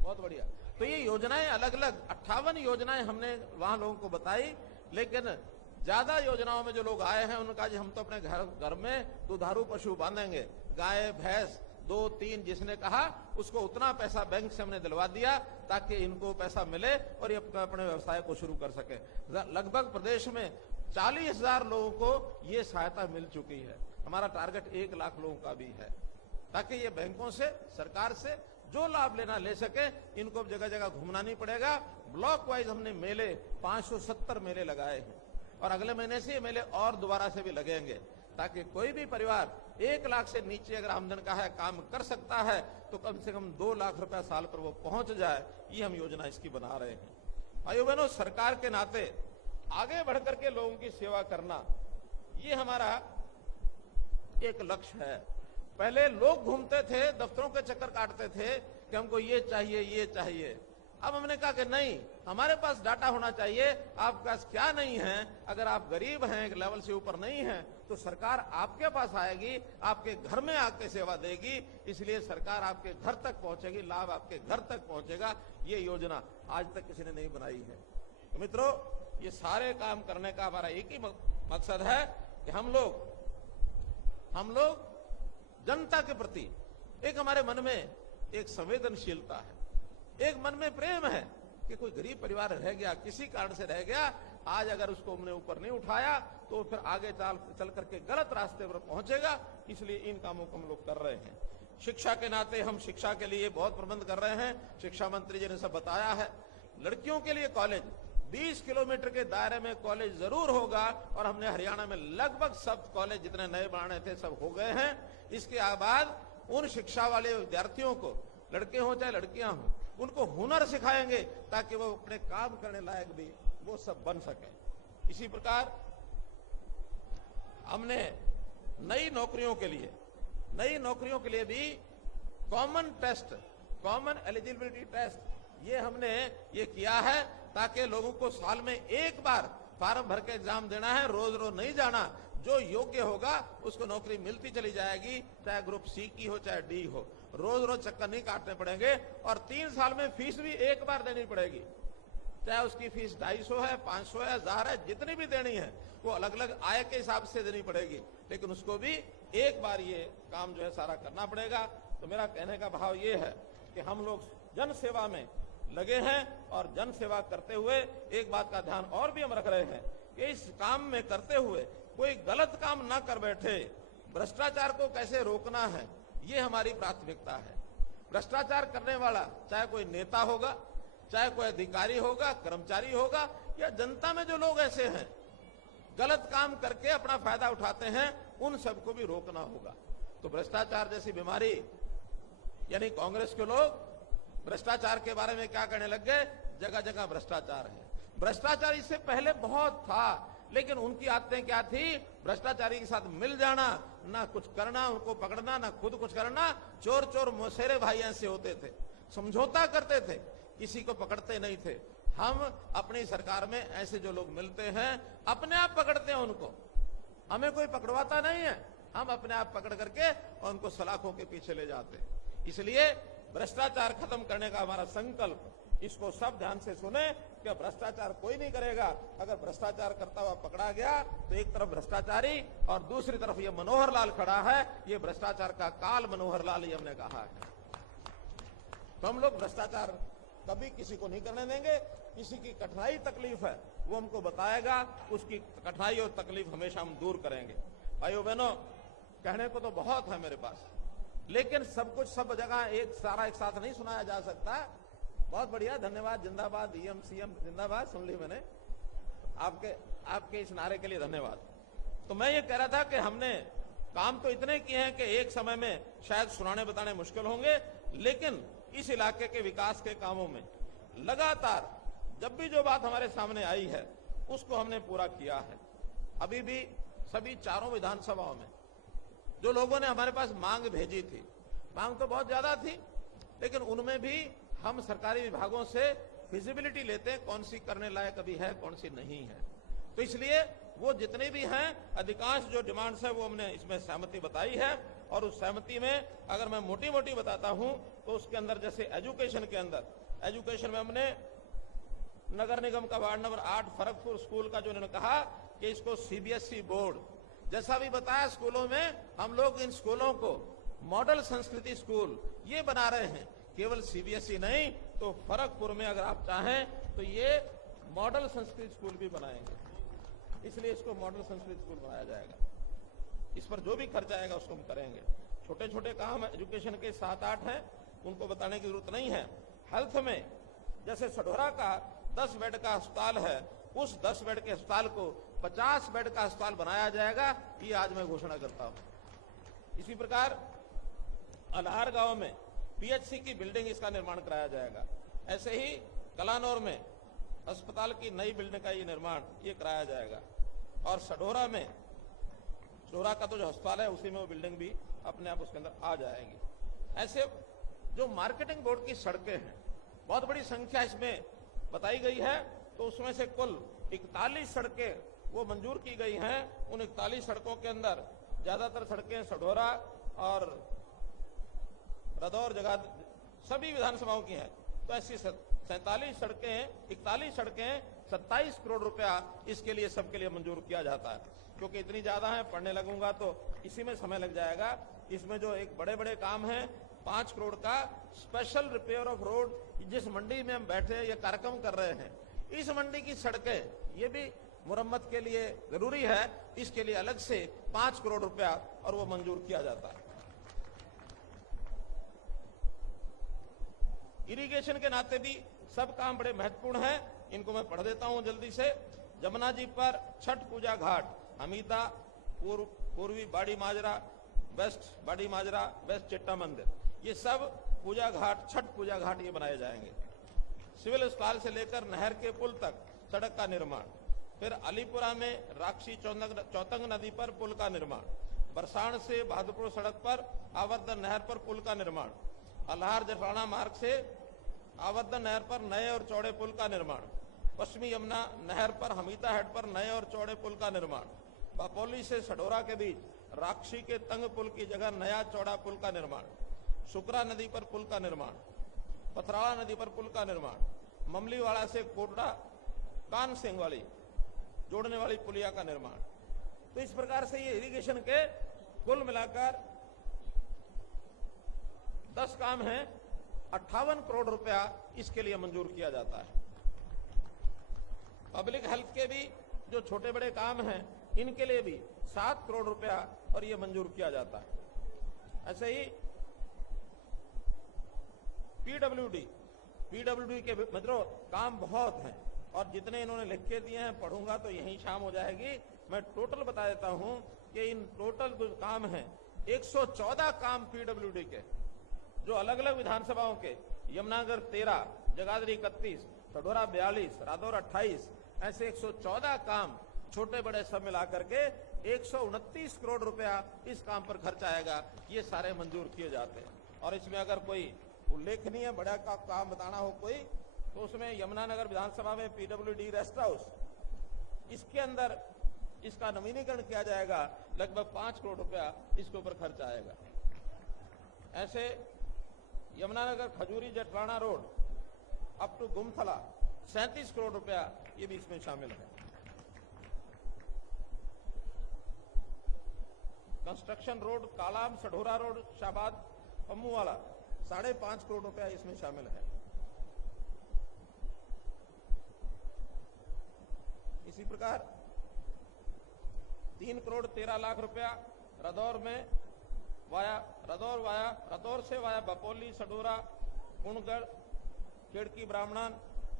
बहुत बढ़िया। तो ये योजनाएं अलग अलग 58 योजनाएं हमने वहां लोगों को बताई, लेकिन ज्यादा योजनाओं में जो लोग आए हैं उनका जी हम तो अपने घर में दुधारू पशु बांधेंगे, गाय भैंस 2-3 जिसने कहा उसको उतना पैसा बैंक से हमने दिलवा दिया ताकि इनको पैसा मिले और ये अपने व्यवसाय को शुरू कर सके। लगभग प्रदेश में 40,000 लोगों को ये सहायता मिल चुकी है। हमारा टारगेट 1 लाख लोगों का भी है ताकि ये बैंकों से, सरकार से जो लाभ लेना ले सके। इनको जगह जगह घूमना नहीं पड़ेगा। ब्लॉक वाइज हमने मेले 570 मेले लगाए और अगले महीने से ये मेले और दोबारा से भी लगेंगे ताकि कोई भी परिवार 1 लाख से नीचे अगर आमदन का है काम कर सकता है तो कम से कम 2 लाख रुपए साल पर वो पहुंच जाए। ये हम योजना इसकी बना रहे हैं। भाइयों बहनों, सरकार के नाते आगे बढ़कर के लोगों की सेवा करना ये हमारा एक लक्ष्य है। पहले लोग घूमते थे, दफ्तरों के चक्कर काटते थे कि हमको ये चाहिए ये चाहिए। अब हमने कहा कि नहीं, हमारे पास डाटा होना चाहिए आपके पास क्या नहीं है। अगर आप गरीब हैं, एक लेवल से ऊपर नहीं है तो सरकार आपके पास आएगी, आपके घर में आके सेवा देगी। इसलिए सरकार आपके घर तक पहुंचेगी, लाभ आपके घर तक पहुंचेगा। ये योजना आज तक किसी ने नहीं बनाई है। तो मित्रों, ये सारे काम करने का हमारा एक ही मकसद है कि हम लोग जनता के प्रति एक हमारे मन में एक संवेदनशीलता है, एक मन में प्रेम है कि कोई गरीब परिवार रह गया, किसी कारण से रह गया, आज अगर उसको हमने ऊपर नहीं उठाया तो फिर आगे चल करके गलत रास्ते पर पहुंचेगा। इसलिए इन कामों को हम लोग कर रहे हैं। शिक्षा के नाते हम शिक्षा के लिए बहुत प्रबंध कर रहे हैं। शिक्षा मंत्री जी ने सब बताया है। लड़कियों के लिए कॉलेज 20 किलोमीटर के दायरे में कॉलेज जरूर होगा और हमने हरियाणा में लगभग सब कॉलेज जितने नए बनाने थे सब हो गए हैं। इसके बाद उन शिक्षा वाले विद्यार्थियों को, लड़के हो चाहे लड़कियां हो, उनको हुनर सिखाएंगे ताकि वो अपने काम करने लायक भी वो सब बन सके। इसी प्रकार हमने नई नौकरियों के लिए भी common test, common eligibility test ये हमने ये किया है ताकि लोगों को साल में एक बार फार्म भर के एग्जाम देना है, रोज रोज नहीं जाना। जो योग्य होगा उसको नौकरी मिलती चली जाएगी, चाहे ग्रुप सी की हो चाहे डी हो। रोज रोज चक्कर नहीं काटने पड़ेंगे और 3 साल में फीस भी एक बार देनी पड़ेगी। चाहे उसकी फीस 250 है, 500 है, 1000 है, जितनी भी देनी है वो अलग अलग आय के हिसाब से देनी पड़ेगी, लेकिन उसको भी एक बार ये काम जो है सारा करना पड़ेगा। तो मेरा कहने का भाव ये है कि हम लोग जन सेवा में लगे हैं और जन सेवा करते हुए एक बात का ध्यान और भी हम रख रहे हैं कि इस काम में करते हुए कोई गलत काम ना कर बैठे। भ्रष्टाचार को कैसे रोकना है ये हमारी प्राथमिकता है। भ्रष्टाचार करने वाला चाहे कोई नेता होगा, चाहे कोई अधिकारी होगा, कर्मचारी होगा या जनता में जो लोग ऐसे हैं गलत काम करके अपना फायदा उठाते हैं, उन सबको भी रोकना होगा। तो भ्रष्टाचार जैसी बीमारी, यानी कांग्रेस के लोग भ्रष्टाचार के बारे में क्या कहने लग गए, जगह जगह भ्रष्टाचार है। भ्रष्टाचार इससे पहले बहुत था, लेकिन उनकी आदतें क्या थी, भ्रष्टाचारी के साथ मिल जाना, ना कुछ करना, उनको पकड़ना, ना खुद कुछ करना। चोर चोर मौसेरे भाई ऐसे होते थे, समझौता करते थे, किसी को पकड़ते नहीं थे। हम अपनी सरकार में ऐसे जो लोग मिलते हैं अपने आप पकड़ते हैं उनको, हमें कोई पकड़वाता नहीं है, हम अपने आप पकड़ करके और उनको सलाखों के पीछे ले जाते हैं। इसलिए भ्रष्टाचार खत्म करने का हमारा संकल्प, इसको सब ध्यान से सुने कि भ्रष्टाचार कोई नहीं करेगा। अगर भ्रष्टाचार करता हुआ पकड़ा गया तो एक तरफ भ्रष्टाचारी और दूसरी तरफ ये मनोहर लाल खड़ा है, ये भ्रष्टाचार का काल मनोहर लाल ये हमने कहा है। हम लोग भ्रष्टाचार कभी किसी को नहीं करने देंगे। किसी की कठिनाई तकलीफ है वो हमको बताएगा, उसकी कठिनाई और तकलीफ हमेशा हम दूर करेंगे। भाइयों बहनों, कहने को तो बहुत है मेरे पास, लेकिन सब कुछ सब जगह एक साथ नहीं सुनाया जा सकता। बहुत बढ़िया, धन्यवाद, जिंदाबाद, ईएम जिंदाबाद, सुन ली मैंने आपके इस नारे के लिए धन्यवाद। तो मैं ये कह रहा था कि हमने काम तो इतने किए हैं कि एक समय में शायद सुनाने बताने मुश्किल होंगे, लेकिन इस इलाके के विकास के कामों में लगातार जब भी जो बात हमारे सामने आई है उसको हमने पूरा किया है। अभी भी सभी चारों विधानसभाओं में जो लोगों ने हमारे पास मांग भेजी थी, मांग तो बहुत ज्यादा थी, लेकिन उनमें भी हम सरकारी विभागों से विजिबिलिटी लेते हैं कौन सी करने लायक अभी है, कौन सी नहीं है। तो इसलिए वो जितनी भी हैं, अधिकांश जो डिमांड्स है वो हमने इसमें सहमति बताई है। और उस सहमति में अगर मैं मोटी मोटी बताता हूं तो उसके अंदर जैसे एजुकेशन के अंदर, एजुकेशन में हमने नगर निगम का वार्ड नंबर 8 फरकपुर स्कूल का जो उन्होंने कहा कि इसको सीबीएसई बोर्ड, जैसा भी बताया स्कूलों में, हम लोग इन स्कूलों को मॉडल संस्कृति स्कूल ये बना रहे हैं। केवल सीबीएसई नहीं तो खड़गपुर में अगर आप चाहें तो ये मॉडल संस्कृत स्कूल भी बनाएंगे, इसलिए इसको मॉडल संस्कृत स्कूल बनाया जाएगा। इस पर जो भी खर्च आएगा उसको हम करेंगे। छोटे छोटे काम एजुकेशन के 7-8 हैं, उनको बताने की जरूरत नहीं है। हेल्थ में जैसे सधोरा का 10 बेड का अस्पताल है, उस 10 बेड के अस्पताल को 50 बेड का अस्पताल बनाया जाएगा, ये आज मैं घोषणा करता हूं। इसी प्रकार अनहार गांव में पीएचसी की बिल्डिंग इसका निर्माण कराया जाएगा। ऐसे ही कलानौर में अस्पताल की नई बिल्डिंग का ये निर्माण ये कराया जाएगा। और सढोरा में डोरा का जो अस्पताल है उसी में बिल्डिंग भी अपने आप उसके अंदर आ जाएगी। ऐसे जो मार्केटिंग बोर्ड की सड़कें हैं, बहुत बड़ी संख्या इसमें बताई गई है, तो उसमें से कुल 41 सड़कें वो मंजूर की गई हैं। उन 41 सड़कों के अंदर ज्यादातर सड़कें सढोरा और रदौर जगह सभी विधानसभाओं की है। तो ऐसी 43 सड़कें, 41 सड़कें, 27 करोड़ रुपया इसके लिए सबके लिए मंजूर किया जाता है। क्योंकि इतनी ज्यादा है, पढ़ने लगूंगा तो इसी में समय लग जाएगा। इसमें जो एक बड़े बड़े काम है 5 करोड़ का स्पेशल रिपेयर ऑफ रोड, जिस मंडी में हम बैठे ये कार्यक्रम कर रहे हैं, इस मंडी की सड़कें यदि मुरम्मत के लिए जरूरी है, इसके लिए अलग से 5 करोड़ रुपया और वो मंजूर किया जाता है। इरिगेशन के नाते भी सब काम बड़े महत्वपूर्ण हैं, इनको मैं पढ़ देता हूं जल्दी से। जमुना जी पर छठ पूजा घाट, अमिता, पूर्वी बाड़ी माजरा, वेस्ट बाड़ी माजरा, वेस्ट चिट्टा मंदिर, ये सब पूजा घाट, छठ पूजा घाट ये बनाए जाएंगे। सिविल अस्पताल से लेकर नहर के पुल तक सड़क का निर्माण। फिर अलीपुरा में राक्षी चौतंग नदी पर पुल का निर्माण। बरसाण से भागपुर सड़क पर आवर्धन नहर पर पुल का निर्माण। अनहार जपाड़ा मार्ग से आवर्धन नहर पर नए और चौड़े पुल का निर्माण। पश्चिमी यमुना नहर पर हमीदा हट पर नए और चौड़े पुल का निर्माण। बकोली से सढोरा के बीच राक्षी के तंग पुल की जगह नया चौड़ा पुल का निर्माण। शुक्रा नदी पर पुल का निर्माण। पथराड़ा नदी पर पुल का निर्माण। ममलीवाड़ा से कोटड़ा कान सिंह वाली जोड़ने वाली पुलिया का निर्माण। तो इस प्रकार से ये इरिगेशन के कुल मिलाकर 10 काम है। 58 करोड़ रुपया इसके लिए मंजूर किया जाता है। पब्लिक हेल्थ के भी जो छोटे बड़े काम हैं, इनके लिए भी 7 करोड़ रुपया और ये मंजूर किया जाता है। ऐसे ही पीडब्ल्यूडी के भी काम बहुत है और जितने इन्होंने लिख के दिए हैं पढ़ूंगा तो यही शाम हो जाएगी। मैं टोटल बता देता हूं कि इन टोटल जो काम है 114 काम पीडब्ल्यूडी के, जो अलग अलग विधानसभाओं के, यमुनानगर 13, जगाधरी 31, सढोरा 42, रादौर 28, ऐसे 114 काम छोटे बड़े सब मिलाकर के 129 करोड़ रुपया इस काम पर खर्च आएगा। ये सारे मंजूर किए जाते हैं। और इसमें अगर कोई उल्लेखनीय बड़ा का काम बताना हो कोई, तो उसने यमुनानगर विधानसभा में पीडब्ल्यूडी रेस्ट हाउस, इसके अंदर जिसका नवीनीकरण किया जाएगा लगभग 5 करोड़ रुपया इसके ऊपर खर्च आएगा। ऐसे यमुनानगर खजूरी जटराना रोड अब तो गुमथला 37 करोड़ रुपया ये भी इसमें शामिल है। कंस्ट्रक्शन रोड तालाब सढोरा रोड शाबाद खम्बूवाला 5.5 करोड़ रुपया इसमें शामिल है। इसी प्रकार 3 करोड़ 13 लाख रुपया रदौर में रदौर से वाया बकोली सदोरा गुणगढ़ बेड़की ब्राह्मण,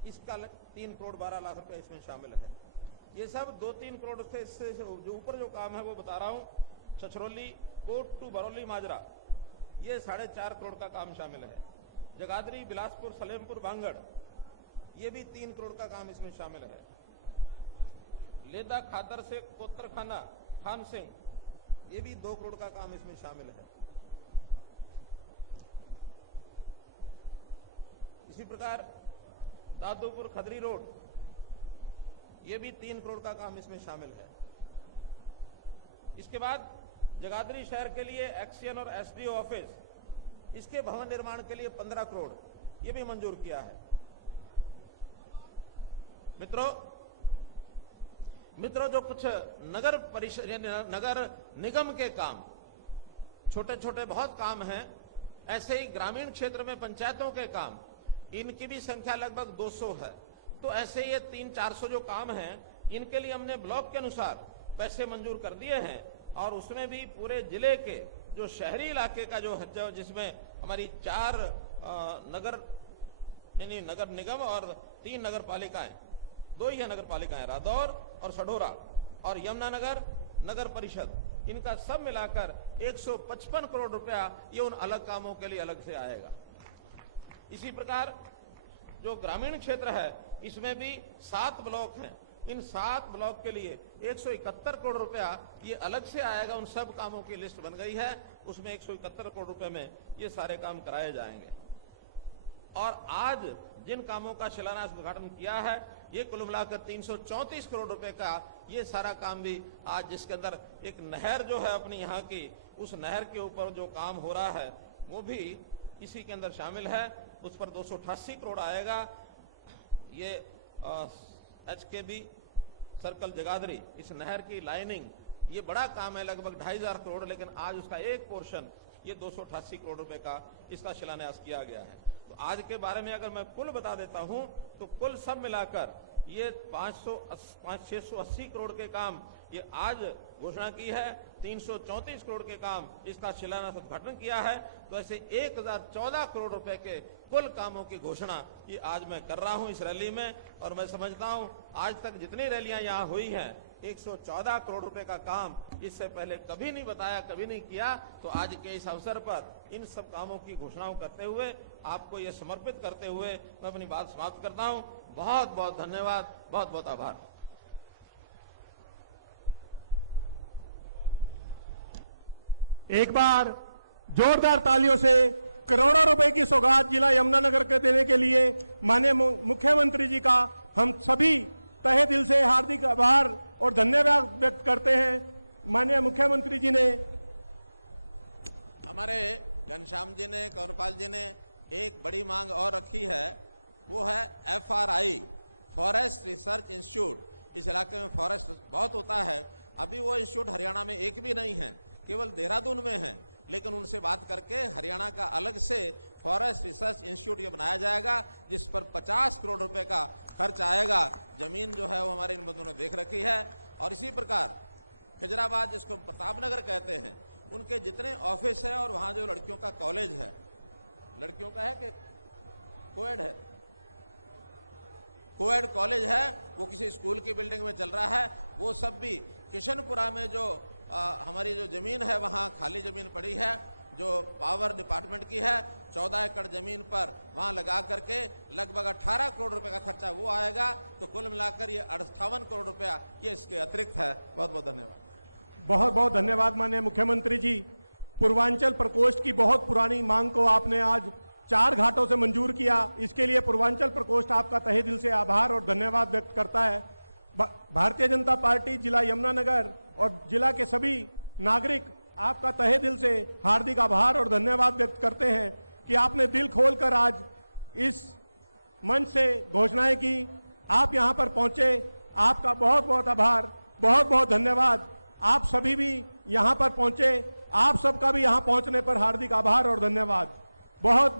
इसका 3 करोड़ 12 लाख रुपया इसमें शामिल है। ये सब 2-3 करोड़ रुपये इससे ऊपर जो काम है वो बता रहा हूं। चकरोली कोट टू बरौली माजरा ये 4.5 करोड़ का काम शामिल है। जगाधरी बिलासपुर सलेमपुर बांगड़ ये भी 3 करोड़ का काम इसमें शामिल है। लेदा खातर से कोत्रखाना खान सिंह ये भी 2 करोड़ का काम इसमें शामिल है। इसी प्रकार रातोपुर खदरी रोड ये भी 3 करोड़ का काम इसमें शामिल है। इसके बाद जगाधरी शहर के लिए एक्सएल और एसडीओ ऑफिस, इसके भवन निर्माण के लिए 15 करोड़ ये भी मंजूर किया है। मित्रों मित्रों, जो कुछ नगर परिषद, नगर निगम के काम, छोटे छोटे बहुत काम हैं, ऐसे ही ग्रामीण क्षेत्र में पंचायतों के काम, इनकी भी संख्या लगभग 200 है। तो ऐसे ही 300-400 जो काम हैं, इनके लिए हमने ब्लॉक के अनुसार पैसे मंजूर कर दिए हैं। और उसमें भी पूरे जिले के जो शहरी इलाके का जो जिसमें हमारी 4 नगर निगम और 3 नगर पालिकाएं, 2 ही नगर पालिकाएं, रादौर और सढौरा और यमुनानगर नगर परिषद, इनका सब मिलाकर 155 करोड़ रुपया ये उन अलग कामों के लिए अलग से आएगा। इसी प्रकार जो ग्रामीण क्षेत्र है, इसमें भी 7 ब्लॉक हैं। इन 7 ब्लॉक के लिए 171 करोड़ रुपया ये अलग से आएगा। उन सब कामों की लिस्ट बन गई है, उसमें 171 करोड़ रुपए में ये सारे काम कराए जाएंगे। और आज जिन कामों का शिलान्यास उद्घाटन किया है, ये कुल मिलाकर 334 करोड़ रुपए का ये सारा काम भी आज, जिसके अंदर एक नहर जो है अपनी यहाँ की, उस नहर के ऊपर जो काम हो रहा है वो भी इसी के अंदर शामिल है। उस पर 288 करोड़ आएगा। ये HKB सर्कल जगाधरी, इस नहर की लाइनिंग, ये बड़ा काम है, लगभग 2500 करोड़, लेकिन आज इसका एक पोर्शन ये 288 करोड़ रुपए का इसका शिलान्यास किया गया है। तो आज के बारे में अगर मैं कुल बता देता हूं, तो कुल सब मिलाकर ये 680 करोड़ के काम ये आज घोषणा की है। 334 करोड़ के काम जिसका शिलान्यास उद्घाटन किया है। वैसे 1014 करोड़ रुपए के कुल कामों की घोषणा ये आज मैं कर रहा हूं इस रैली में। और मैं समझता हूं आज तक जितनी रैलियां यहाँ हुई हैं, 114 करोड़ रुपए का काम इससे पहले कभी नहीं बताया, कभी नहीं किया। तो आज के इस अवसर पर इन सब कामों की घोषणाओं करते हुए, आपको ये समर्पित करते हुए मैं अपनी बात समाप्त करता हूं। बहुत बहुत धन्यवाद, बहुत बहुत आभार। एक बार जोरदार तालियों से करोड़ों रुपए की सौगात जिला यमुनानगर के देने के लिए माननीय मुख्यमंत्री जी का हम सभी तहे दिल से हार्दिक आभार और धन्यवाद व्यक्त करते हैं। माननीय मुख्यमंत्री जी ने, हमारे घनश्याम जी ने, कंवरपाल जी ने एक बड़ी मांग और रखी है, वो है FRI, फॉरेस्ट रिसर्च इंस्टीट्यूट। इस इलाके में फॉरेस्ट बहुत होता है। अभी वो इंस्टीट्यूट हरियाणा में एक भी नहीं है, केवल देहरादून में है। लेकिन उनसे बात करके हरियाणा का अलग से फॉरेस्ट रिसर्च इंस्टीट्यूट ये बनाया जाएगा, जिस पर 50 करोड़ रुपए का खर्च आएगा। जमीन जो है वो हमारे इन बंधुओं ने देख रखी है। और इसी प्रकार खिजराबाद, जिसको प्रतापनगर कहते हैं, उनके जितने ऑफिस है और वहां जो लड़कियों का कॉलेज है, लड़कियों का है कि कोएड है, कोएड कॉलेज है, वो किसी स्कूल की बिल्डिंग में चल रहा है। वो सब भी किशनपुरा में जो हमारी जो जमीन है, वहां खाली जमीन पड़ी है जो पावर डिपार्टमेंट की है, 14 एकड़ जमीन पर वहां लगा करके लगभग 18 करोड़ रुपए का खर्चा वो आएगा। तो कुल मिलाकर ये 58 करोड़ रुपया ये इसके अतिरिक्त है। बहुत बहुत धन्यवाद। बहुत बहुत धन्यवाद माननीय मुख्यमंत्री जी। पूर्वांचल प्रकोष्ठ की बहुत पुरानी मांग को आपने आज 4 घाटों से मंजूर किया, इसके लिए पूर्वांचल प्रकोष्ठ आपका तहे दिल से आभार और धन्यवाद व्यक्त करता है। भारतीय जनता पार्टी जिला यमुनानगर और जिला के सभी नागरिक आपका तहे दिल से हार्दिक आभार और धन्यवाद व्यक्त करते हैं कि आपने दिल खोलकर आज इस मंच से घोषणाएं की, आप यहां पर पहुंचे। आपका बहुत बहुत आभार, बहुत बहुत धन्यवाद। आप सभी भी यहां पर पहुंचे, आप सबका भी यहां पहुंचने पर हार्दिक आभार और धन्यवाद। बहुत